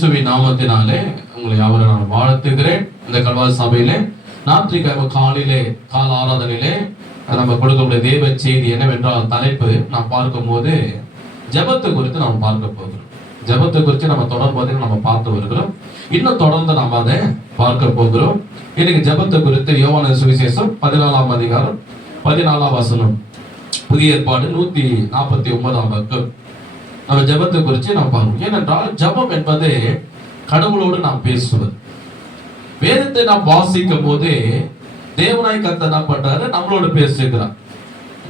இயேசுவின் நாமத்தினாலே உங்களை அவரை நான் வாழ்த்துகிறேன். இந்த கல்வாரி சபையிலே ஞாயிற்றுக்கிழமை காலையிலே கால ஆராதனையிலே நம்ம கொடுக்கக்கூடிய தேவ செய்தி என்னவென்றால் தலைப்பு நாம் பார்க்கும்போது ஜெபத்தை குறித்து நாம் பார்க்க போகிறோம். ஜெபத்தை குறித்து நம்ம தொடர்ந்து நம்ம பார்த்து வருகிறோம். இன்னும் தொடர்ந்து நாம் அதை பார்க்க போகிறோம். இன்னைக்கு ஜெபத்தை குறித்து யோவான் சுவிசேஷம் 14ஆம் அதிகாரம் 14ஆம் வசனம், புதிய ஏற்பாடு 149ஆம் பக்கம். நம்ம ஜெபத்தை குறித்து நாம் பார்க்கணும். ஏனென்றால் ஜெபம் என்பது கடவுளோடு நாம் பேசுவது. வேதத்தை நாம் வாசிக்கும் போது தேவனாய் கர்த்தர் என்ன பண்றாரு, நம்மளோடு பேசுகிறார்.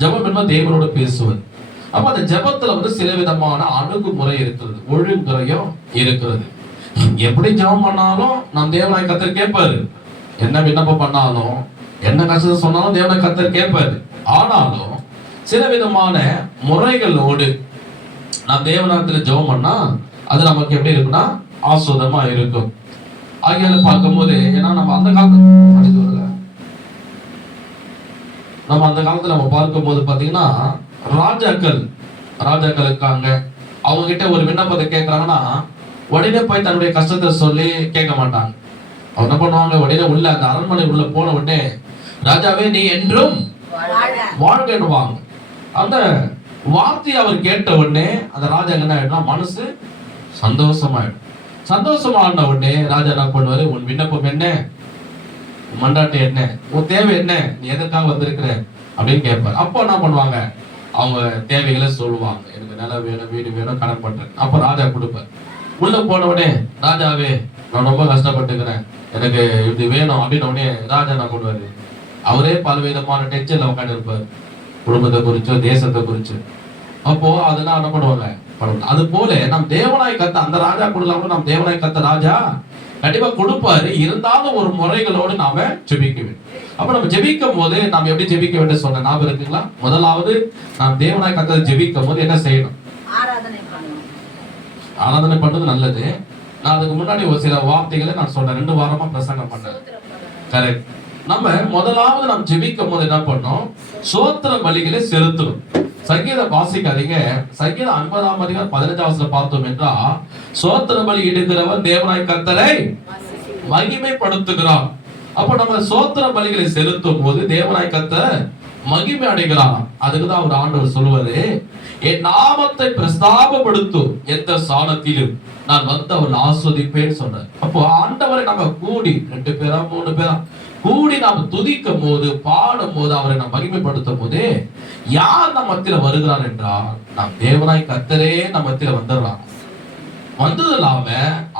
ஜெபம் என்பது தேவனோடு பேசுவது. அப்ப அந்த ஜெபத்துல சில விதமான அணுகுமுறை இருக்கிறது, ஒழுங்குமுறையும் இருக்கிறது. எப்படி ஜெபம் பண்ணாலும் நம் தேவனாய் கர்த்தர் கேட்பாரு. என்ன விண்ணப்பம் பண்ணாலும் என்ன கஷ்டத்தை சொன்னாலும் தேவனாய் கர்த்தர் கேட்பாரு. ஆனாலும் சில விதமான முறைகளோடு நாம் தேவனாயத்துல ஜெபம் பண்ணா அது நமக்கு எப்படி இருக்குன்னா ஆஸ்வதமா இருக்கும். ஆகியால பார்க்கும்போது, ஏன்னா நம்ம அந்த காலத்துல நம்ம பார்க்கும்போது பாத்தீங்கன்னா ராஜாக்கள் இருக்காங்க. அவங்க கிட்ட ஒரு விண்ணப்பத்தை கேட்கறாங்கன்னா உடனே போய் தன்னுடைய கஷ்டத்தை சொல்லி கேட்க மாட்டாங்க. அவங்க என்ன பண்ணுவாங்க, உடனே உள்ள அந்த அரண்மனை உள்ள போன உடனே ராஜாவே நீ என்றும் வாழ்க்கைன்னுவாங்க. அந்த வார்த்தையை அவர் கேட்ட உடனே அந்த ராஜா என்ன ஆயிடும், மனசு சந்தோஷமாயிடும். சந்தோஷமான உடனே ராஜா என்ன பண்ணுவாரு, உன் விண்ணப்பம் என்ன, மண்டாட்டை என்ன, உன் தேவை என்ன, நீ எதற்காக வந்திருக்கிற அப்படின்னு கேட்பாரு. அப்போ என்ன பண்ணுவாங்க, அவங்க தேவைகளை சொல்லுவாங்க. எனக்கு நிலம் வேணும், வீடு வேணும், கடன் பண்றேன். அப்ப ராஜா கொடுப்பார். உள்ள போன உடனே ராஜாவே நான் ரொம்ப கஷ்டப்பட்டுக்கிறேன், எனக்கு இப்படி வேணும் அப்படின்னு உடனே ராஜா என்ன பண்ணுவாரு, அவரே பல்விதமான டென்ஷன்ல உட்காந்து இருப்பாரு, குடும்பத்தை குறிச்சோ தேசத்தை குறிச்சு. அப்போ அதெல்லாம் என்ன பண்ணுவாங்க. அது போல நம் தேவனாய் கத்த அந்த ராஜா கொடுக்காம நம் தேவனாய் கத்த ராஜா கண்டிப்பா கொடுப்பாரு. இருந்தாலும் ஒரு முறைகளோடு நாம ஜெபிக்க வேண்டும். அப்ப நம்ம ஜெபிக்கும் போது நாம் எப்படி ஜெபிக்க வேண்டும் சொன்ன ஞாபகம் இருக்குங்களா? முதலாவது நாம் தேவனாய் கத்த ஜெபிக்கும் போது என்ன செய்யணும், ஆராதனை பண்றது நல்லது. நான் அதுக்கு முன்னாடி ஒரு சில வார்த்தைகளை நான் சொல்றேன். 2 வாரமா பிரசங்கம் பண்ணேன். கரெக்ட். நம்ம முதலாவது நாம் ஜெபிக்கும் போது என்ன பண்ணோம், சோத்திர பலிகளை செலுத்தணும். சங்கீதம் வாசிக்காதீங்க. சங்கீதம் 50ஆம் அதிகாரம் 15ஆம் வசனத்தை பார்த்தோம் என்றால், சோத்திர பலி இடுகிறவன் தேவனாய் கர்த்தரை மகிமைப்படுத்துகிறான். அப்ப நம்ம சோத்திர பலிகளை செலுத்தும் போது தேவனாய் கர்த்தர் மகிமை அடைகிறான். அதுக்குதான் அவர் ஆண்டவர் சொல்லுவாரு, என் நாமத்தை பிரஸ்தாபப்படுத்தும் எந்த சாணத்திலும் நான் வந்து அவரை ஆஸ்வதிப்பேன்னு சொன்னார். அப்போ ஆண்டவரை நம்ம கூடி 2 பேரா 3 பேரா கூடி நாம் துதிக்கும் போது பாடும் போது அவரை நாம் மகிமைப்படுத்தும் போது யார் நம்ம மத்தியில வருகிறார் என்றால் நாம் தேவனாய் கர்த்தரே நம்ம மத்தியில வந்துடுறான். வந்தது இல்லாம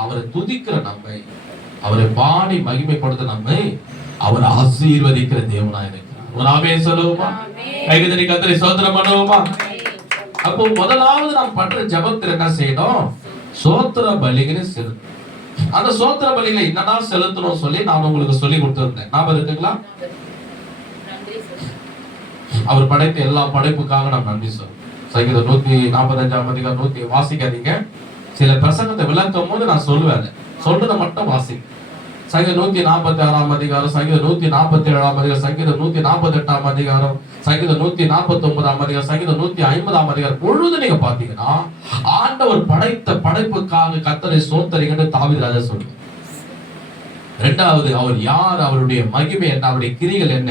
அவரை துதிக்கிற நம்மை, அவரை பாடி மகிமைப்படுத்த நம்மை அவர் ஆசீர்வதிக்கிற தேவனாய் இருக்கிறார். ஒரு ஆமென் சொல்லுவோமா? கைதடி கர்த்தரை ஸ்தோத்திரம் பண்ணுவோமா? அப்போ முதலாவது நாம் பண்ற ஜெபத்துல என்ன செய்யணும், சோத்திர பலிகளை செலுத்தணும். அந்த சோத்திர பலிகளை என்னதான் செலுத்தணும் சொல்லி நான் உங்களுக்கு சொல்லி கொடுத்திருந்தேன். ஞாபகம் இருக்குங்களா? அவர் படைத்த எல்லா படைப்புக்காக நாம் நன்றி சொல்றோம். சங்கீதம் 145ஆம் அதிகாரம் 100 வாசிக்காதீங்க. சில பிரசங்கத்தை விளக்கும் போது நான் சொல்லுவேன், சொல்றதை மட்டும் வாசிங்க. சங்கீதம் 146ஆம் அதிகாரம், சங்கீதம் 147ஆம் அதிகாரம், சங்கீதம் 148ஆம் அதிகாரம், சங்கீதம் 149ஆம் அதிகாரம், சங்கீதம் 150ஆம் அதிகாரம் பொழுது நீங்க பாத்தீங்கன்னா ஆண்டவர் படைத்த படைப்புக்காக கர்த்தரை ஸ்தோத்திரிங்கன்னு தாவீது ராஜா சொல்றார். இரண்டாவது, அவர் யார், அவருடைய மகிமை என்ன, அவருடைய கிரிகள் என்ன,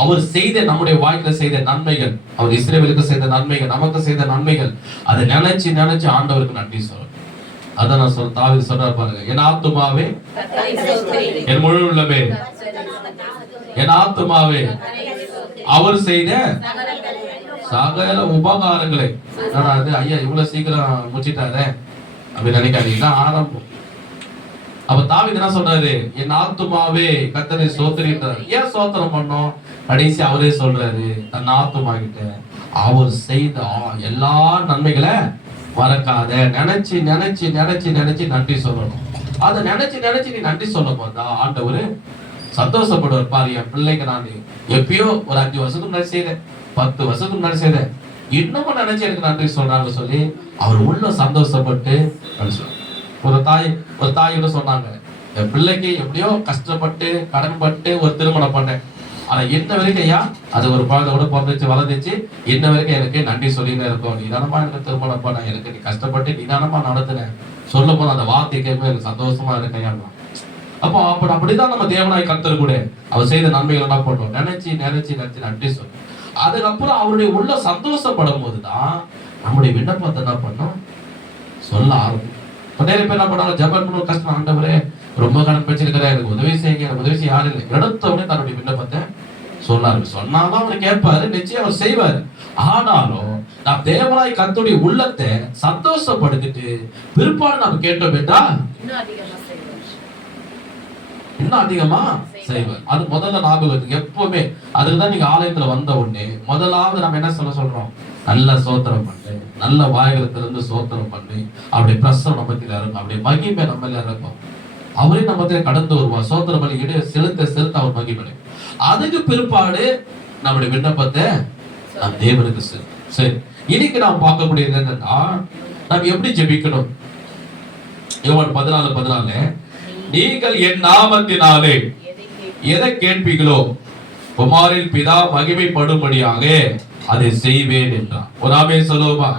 அவர் செய்த நம்முடைய வாழ்க்கையில செய்த நன்மைகள், அவர் இஸ்ரவேலுக்கு செய்த நன்மைகள், நமக்கு செய்த நன்மைகள், அதை நினைச்சு நினைச்சு ஆண்டவருக்கு நன்றி சொல்றோம். அதான் நான் சொல்ற தாவீது சொல்றாரு பாருங்க, என் ஆத்துமாவே என் முழு உள்ளமே என் ஆத்துமாவே அவர் செய்த சகல உபகாரங்களை. அது ஐயா இவ்வளவு சீக்கிரம் முடிச்சிட்டாரு அப்படின்னு நினைக்காதீங்க, ஆரம்பம். அப்ப தாவீது என்ன சொல்றாரு, என் ஆத்துமாவே கர்த்தரை ஸ்தோத்திரின்றார். ஏன் ஸ்தோத்திரம் பண்ணோம், கடைசி அவரே சொல்றாரு தன் ஆத்துமா கிட்ட அவர் செய்த எல்லா நன்மைகளை மறக்காத, நினைச்சு நினைச்சு நினைச்சு நினைச்சு நன்றி சொல்லணும். அதை நினைச்சு நினைச்சு நீ நன்றி சொல்லும் போதுதான் ஆண்டவர் சந்தோஷப்படுவார். பாரு, என் பிள்ளைக்கு நான் எப்பயோ ஒரு 5 வருஷத்துக்கு முன்னாடி செய்தேன், 10 வருஷத்துக்கு முன்னாடி செய்தேன், இன்னமும் நினைச்சு எனக்கு நன்றி சொல்றாங்க சொல்லி அவர் உள்ள சந்தோஷப்பட்டு ஒரு தாய் கூட சொன்னாங்க, என் பிள்ளைக்கு எப்படியோ கஷ்டப்பட்டு கடன்பட்டு ஒரு திருமணம் பண்ணேன், ஆனா என்ன வரைக்கும் ஐயா அது ஒரு குழந்தை கூட பிறந்துச்சு வளர்ந்துச்சு, என்ன வரைக்கும் எனக்கு நன்றி சொல்லினே இருக்கும். நிதானமா எனக்கு திருமணம் பண்ண, எனக்கு நீ கஷ்டப்பட்டு நிதானமா நடத்தின சொல்லும் போது அந்த வார்த்தை கேட்கும் எனக்கு சந்தோஷமா இருக்கையாடலாம். அப்போ அப்படிதான் நம்ம தேவனாய் கர்த்தர் கூட அவர் செய்த நன்மைகள் என்ன பண்ணுவோம், நினைச்சு நினைச்சு நினைச்சு நன்றி சொல்லும். அதுக்கப்புறம் அவருடைய உள்ள சந்தோஷப்படும் போதுதான் நம்முடைய விண்ணப்பத்தை என்ன பண்ணோம் சொல்ல ஆரம்பிக்கும். நிறைய பேர் என்ன பண்ணாங்க, ஜெபம் பண்ண கஷ்டம், ஆண்டவரே ரொம்ப கடன் பிரச்சனை, எனக்கு உதவி செய்யுங்க, எனக்கு உதவி செய்ய யாரும் இல்லை. எடுத்தவொடனே தன்னுடைய விண்ணப்பத்தை சொன்னாரு. சொன்னாலும் அவர் கேட்பாரு, நிச்சயம் அவர் செய்வாரு. ஆனாலும் நாம் தேவனாய் கர்த்தருடைய உள்ளத்தை சந்தோஷப்படுத்திட்டு பிற்பாடு நாம் கேட்டோம் என்றால் இன்னும் அதிகமா செய்வார். அது முதல்ல ஞாபகத்துக்கு எப்பவுமே. அதுக்குதான் நீங்க ஆலயத்துல வந்த உடனே முதலாவது நம்ம என்ன சொல்றோம், நல்ல சோத்திரம் பண்ணு, நல்ல வாயகத்திலிருந்து சோத்திரம் பண்ணி அப்படி பிரசவம் நம்ம பத்தியில இருக்கும், அப்படி மகிமை நம்மள இருக்கும். அவரே நம்ம கடந்து வருவார். சோத்திர பலி இடையே செலுத்த செலுத்த அவர் மகிமை. அதுக்கு பிற்பாடு நம்முடைய விண்ணப்பத்தை நம் தேவனுக்கு சரி. இன்னைக்கு நாம் பார்க்கக்கூடியது என்னன்னா, நாம் எப்படி ஜெபிக்கணும். யோவான் 14:14 நீங்கள் என் நாமத்தினாலே எதை கேட்பீங்களோ குமாரில் பிதா மகிமைப்படும்படியாக அதை செய்வேன் என்றார். ஒரு ஆமென் சொல்லுவோமா?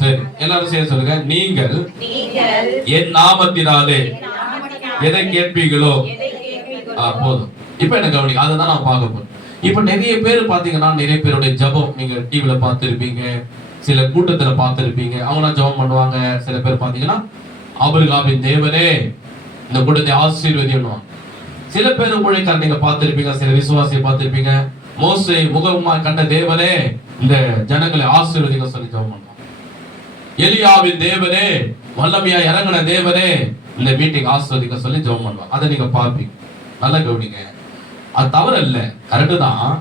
சரி, எல்லாரும் சேர்ந்து சொல்லுங்க. நீங்கள் என் நாமத்தினாலே எதை கேட்பீங்களோ போதும். இப்ப எனக்கு கவனிங்க, அதுதான் நான் பார்க்க போறேன். இப்ப நிறைய பேர் பாத்தீங்கன்னா, நிறைய பேருடைய ஜெபம் நீங்க டிவில பார்த்திருப்பீங்க, சில கூட்டத்துல பார்த்திருப்பீங்க. அவங்க ஜெபம் பண்ணுவாங்க. சில பேர் பாத்தீங்கன்னா, ஆபிரகாமின் தேவனே இந்த கூட்டத்தை ஆசீர்வதியும். சில பேர் ஊழியக்காரர் நீங்க பார்த்திருப்பீங்க, சில விசுவாசியை பார்த்திருப்பீங்க, மோசே முகமா கண்ட தேவனே இந்த ஜனங்களை ஆசீர்வதிக்க சொல்லி ஜெபம் பண்ணுவாங்க. எலியாவின் தேவனே, வல்லமையா இறங்கின தேவனே இந்த மீட்டிங் ஆசீர்வதிக்க சொல்லி ஜெபம் பண்ணுவாங்க. அதை நீங்க பார்ப்பீங்க. நல்லா கவனிங்க, அது தவறு இல்ல, கரெக்டு தான்.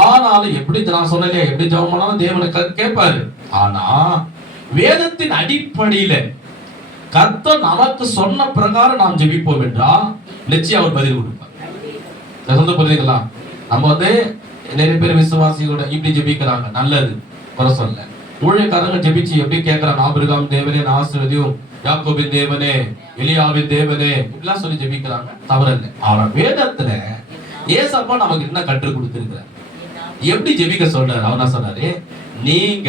ஆனாலும் எப்படி நான் சொன்னேன், எப்படி ஜெபம் பண்ணாலும் தேவனை கேட்பாரு. ஆனா வேதத்தின் அடிப்படையில கர்த்தர் நமக்கு சொன்ன பிரகாரம் நாம் ஜெபிப்போம் என்றால் நிச்சயம் அவர் பதில் கொடுப்பார். புரியுதுங்களா? நம்ம நிறைய பேர் விசுவாசியோட இப்படி ஜெபிக்கிறாங்க, நல்லது, குறை சொல்ல. ஊழியக்காரங்க ஜெபிச்சு எப்படி கேட்கிறாங்க, ஆபிரகாம் தேவனே ஆசீர்வதியும், யாக்கோபின் தேவனே, எலியாவின் தேவனே, இப்படிலாம் சொல்லி ஜெபிக்கிறாங்க, தவறில்லை. ஆனா வேதத்துல ஏசப்பா நமக்கு என்ன கற்றுக் கொடுத்திருக்கிறார், எப்படி ஜெபிக்க சொல்றாரு. அவர் என்ன சொன்னாரு, நீங்க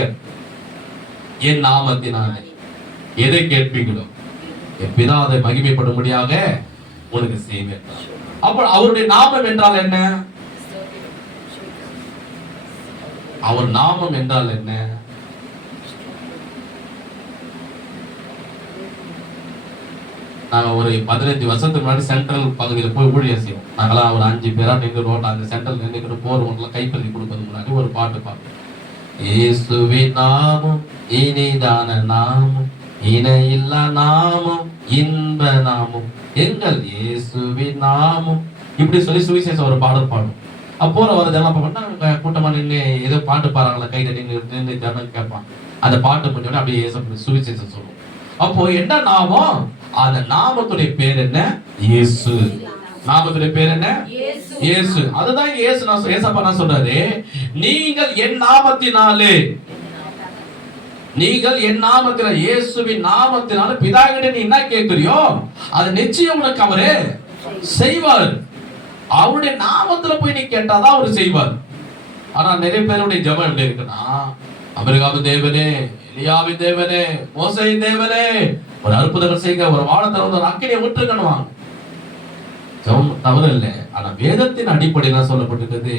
என் நாமத்தினாலே எதை கேட்பீங்களோ என் பிதா அதை மகிமைப்படும்படியாக உனக்கு செய்வேன். அப்ப அவருடைய நாமம் என்றால் என்ன? அவர் நாமம் என்றால் என்ன? நாங்க ஒரு 15 வருஷத்துக்கு முன்னாடி சென்ட்ரல் பகுதியில் போய் ஊழியர் செய்வோம். நாங்களாம் ஒரு 5 பேரா நின்று ரோட்ல அந்த சென்ட்ரல் நின்று போறவங்களுக்கு கைப்பற்றி கொடுப்பது முன்னாடி ஒரு பாட்டு பாடுவோம். இயேசுவின் நாமம் இனிதான நாமம், இணையில்லா நாமம், இன்ப நாமம், எங்கள் இயேசுவின் நாமம், இப்படி சொல்லி சுவிசேஷம் ஒரு பாடல் பாடும். அப்போ ஒரு ஜனம் பண்ணா கூட்டமா நின்று ஏதோ பாட்டு பாடுறாங்களா, கை தட்டி நின்று ஜனம் கேட்பான். அந்த பாட்டு முடிஞ்சோடனே அப்படியே சுவிசேஷம் சொல்லுவோம். அப்போ என்ன நாமம்? அந்த நாமத்துடைய பேர் என்ன? இயேசு. நாமத்துடைய பேர் என்ன? இயேசு. அதுதான் இயேசு. ஏசப்பா என்ன சொல்றாரு, நீங்கள் என் நாமத்தினாலே, நீங்கள் என் நாமத்தினால, இயேசுவின் நாமத்தினால பிதாகிட்ட நீ என்ன கேட்கிறியோ அது நிச்சயம் உனக்கு அவரே செய்வார். அவருடைய நாமத்துல போய் நீ கேட்டாதான் அவர் செய்வார். ஆனா நிறைய பேருடைய ஜெபம் எப்படி இருக்குன்னா, ஆபிரகாம் தேவனே, எலியாவின் தேவனே, மோசேயின் தேவனே ஒரு அற்புதங்கள் செய்யுங்க, ஒரு வானத்தை ஒரு அக்கினியை விட்டுருக்கணும். ஜெபம் தவறு இல்லை. ஆனா வேதத்தின் அடிப்படையில் சொல்லப்பட்டிருக்கிறது,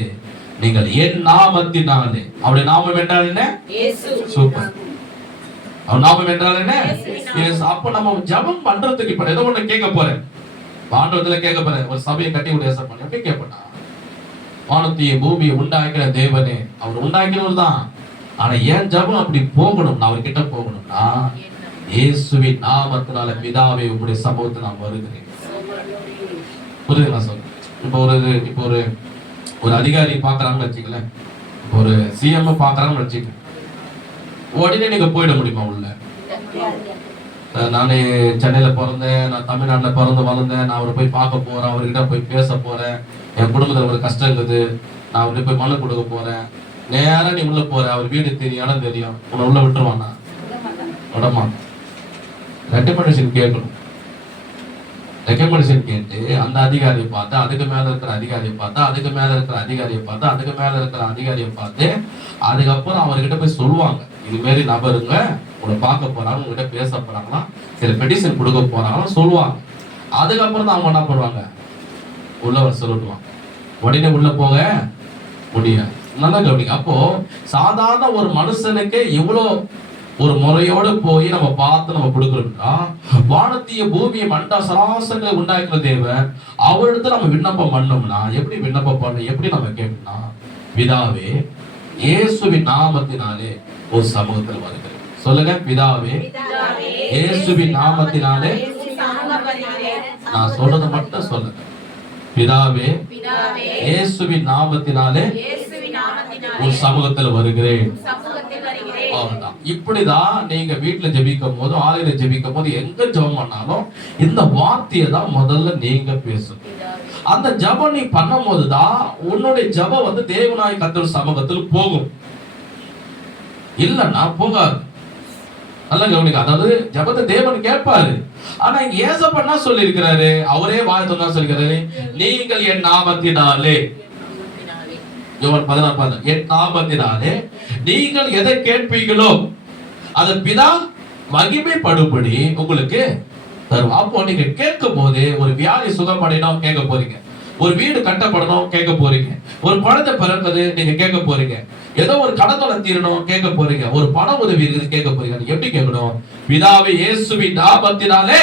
நீங்கள் என் நாமத்தினாலே. அவருடைய நாமம் என்றால் என்ன? சூப்பர். அவர் நாமம் என்றால் என்ன? அப்ப நம்ம ஜெபம் பண்றதுக்கு இப்ப ஏதோ ஒண்ணு கேட்க போறேன், ஆண்டவத்துல கேட்க போறேன், ஒரு சபையை கட்டி விட ஏசப்பா எப்படி கேட்பா, வானத்தையும் பூமியை உண்டாக்கிற தேவனே, அவர் உண்டாக்கினவர் தான். ஆனா ஏன் ஜெபம் அப்படி போகணும், அவர்கிட்ட போகணும்னா, இயேசுவின் நாமத்தினால பிதாவே உங்களுடைய சமூகத்தை நான் வருகிறேன். புரியுதுங்களா சொல்ல? இப்போ ஒரு அதிகாரி பாக்குறாங்கன்னு வச்சுக்கல, ஒரு சிஎம் பாக்குறாங்கன்னு வச்சுக்க, உடனே நீங்க போயிட முடியுமா உள்ள? நானே சென்னையில பிறந்தேன், நான் தமிழ்நாட்டுல பிறந்து வளர்ந்தேன், நான் அவரை போய் பார்க்க போறேன், அவர்கிட்ட போய் பேச போறேன், என் குடும்பத்துல ஒரு கஷ்டம் இருக்குது, நான் அவர்கிட்ட போய் மனு கொடுக்க போறேன், நேரம் நீ உள்ள போற, அவர் வீடு தெரியும், இடம் தெரியும், உன்னை உள்ள விட்டுருவானா? விடமா. ரெக்கமெண்டேஷன் கேட்கணும். ரெக்கமெண்டேஷன் கேட்டு அந்த அதிகாரியை பார்த்து, அதுக்கு மேல இருக்கிற அதிகாரியை பார்த்து, அதுக்கு மேல இருக்கிற அதிகாரியை பார்த்து, அதுக்கு மேல இருக்கிற அதிகாரியை பார்த்து, அதுக்கப்புறம் அவர்கிட்ட போய் சொல்லுவாங்க, இது மாரி நபருங்க உங்களை பார்க்க போறாங்க, உங்ககிட்ட பேச போறாங்களா, சில பெட்டிஷன் கொடுக்க போறாங்களா சொல்லுவாங்க. அதுக்கப்புறம் தான் அவங்க என்ன பண்ணுவாங்க, உள்ள வர சொல்லுவாங்க. உடனே உள்ள போக முடியாது. நல்லா கவனிங்க. அப்போ சாதாரண ஒரு மனுஷனுக்கு இவ்வளோ ஒரு முறையோடு போய் நம்ம பார்த்து நம்ம கொடுக்கறோம்னா, வானத்தைய பூமியை மண்டா சராசரங்களை உண்டாக்குற தேவன் அவரிடத்துல நம்ம விண்ணப்பம் பண்ணோம்னா எப்படி விண்ணப்பம் பண்ண, எப்படி நம்ம கேட்கணும்னா, பிதாவே இயேசுவின் நாமத்தினாலே ஒரு சமூகத்தில் வருகிறேன். சொல்லுங்க, பிதாவே இயேசுவின் நாமத்தினாலே. நான் சொல்றதை மட்டும் சொல்லுங்க. பிதாவே இயேசுவின் நாமத்தினாலே ஒரு சமூகத்தில் வருகிறேன். இப்படிதான் நீங்க வீட்டுல ஜெபிக்கும் போது, ஆலயத்துல ஜெபிக்கும் போது, எங்க ஜெபம் பண்ணாலும் இந்த வார்த்தையை தான் முதல்ல நீங்க பேசணும். அந்த ஜெபம் நீ பண்ணும் போதுதான் உன்னுடைய ஜெபம் வந்து தேவனாய் கர்த்தர் சமூகத்தில் போகும், இல்லன்னா போகாது. நல்ல கவனிக்க. அதாவது ஜெபத்தை தேவன் கேட்பாரு. ஆனா இங்க ஏசப்பா என்ன சொல்லி இருக்கிறாரு, அவரே வாயத்தொன்னா சொல்லிக்கிறாரு, நீங்கள் என் நாமத்தினாலே, யோவான் 16 என் நாமத்தினாலே நீங்கள் எதை கேட்பீங்களோ அது பிதா மகிமைப்படும்படி உங்களுக்கு தரும். அப்போ நீங்க கேட்கும் போது ஒரு வியாதி சுகமடையணும் கேட்க போறீங்க, ஒரு வீடு கட்டப்படணும் கேட்க போறீங்க, ஒரு குழந்தை பிறந்தது நீங்க கேட்க போறீங்க, ஏதோ ஒரு கடத்தலை தீரணும் கேட்க போறீங்க, ஒரு பண உதவி இருக்குது கேட்க போறீங்க. எப்படி கேட்கணும்? பிதாவே இயேசுவின் நாமத்தினாலே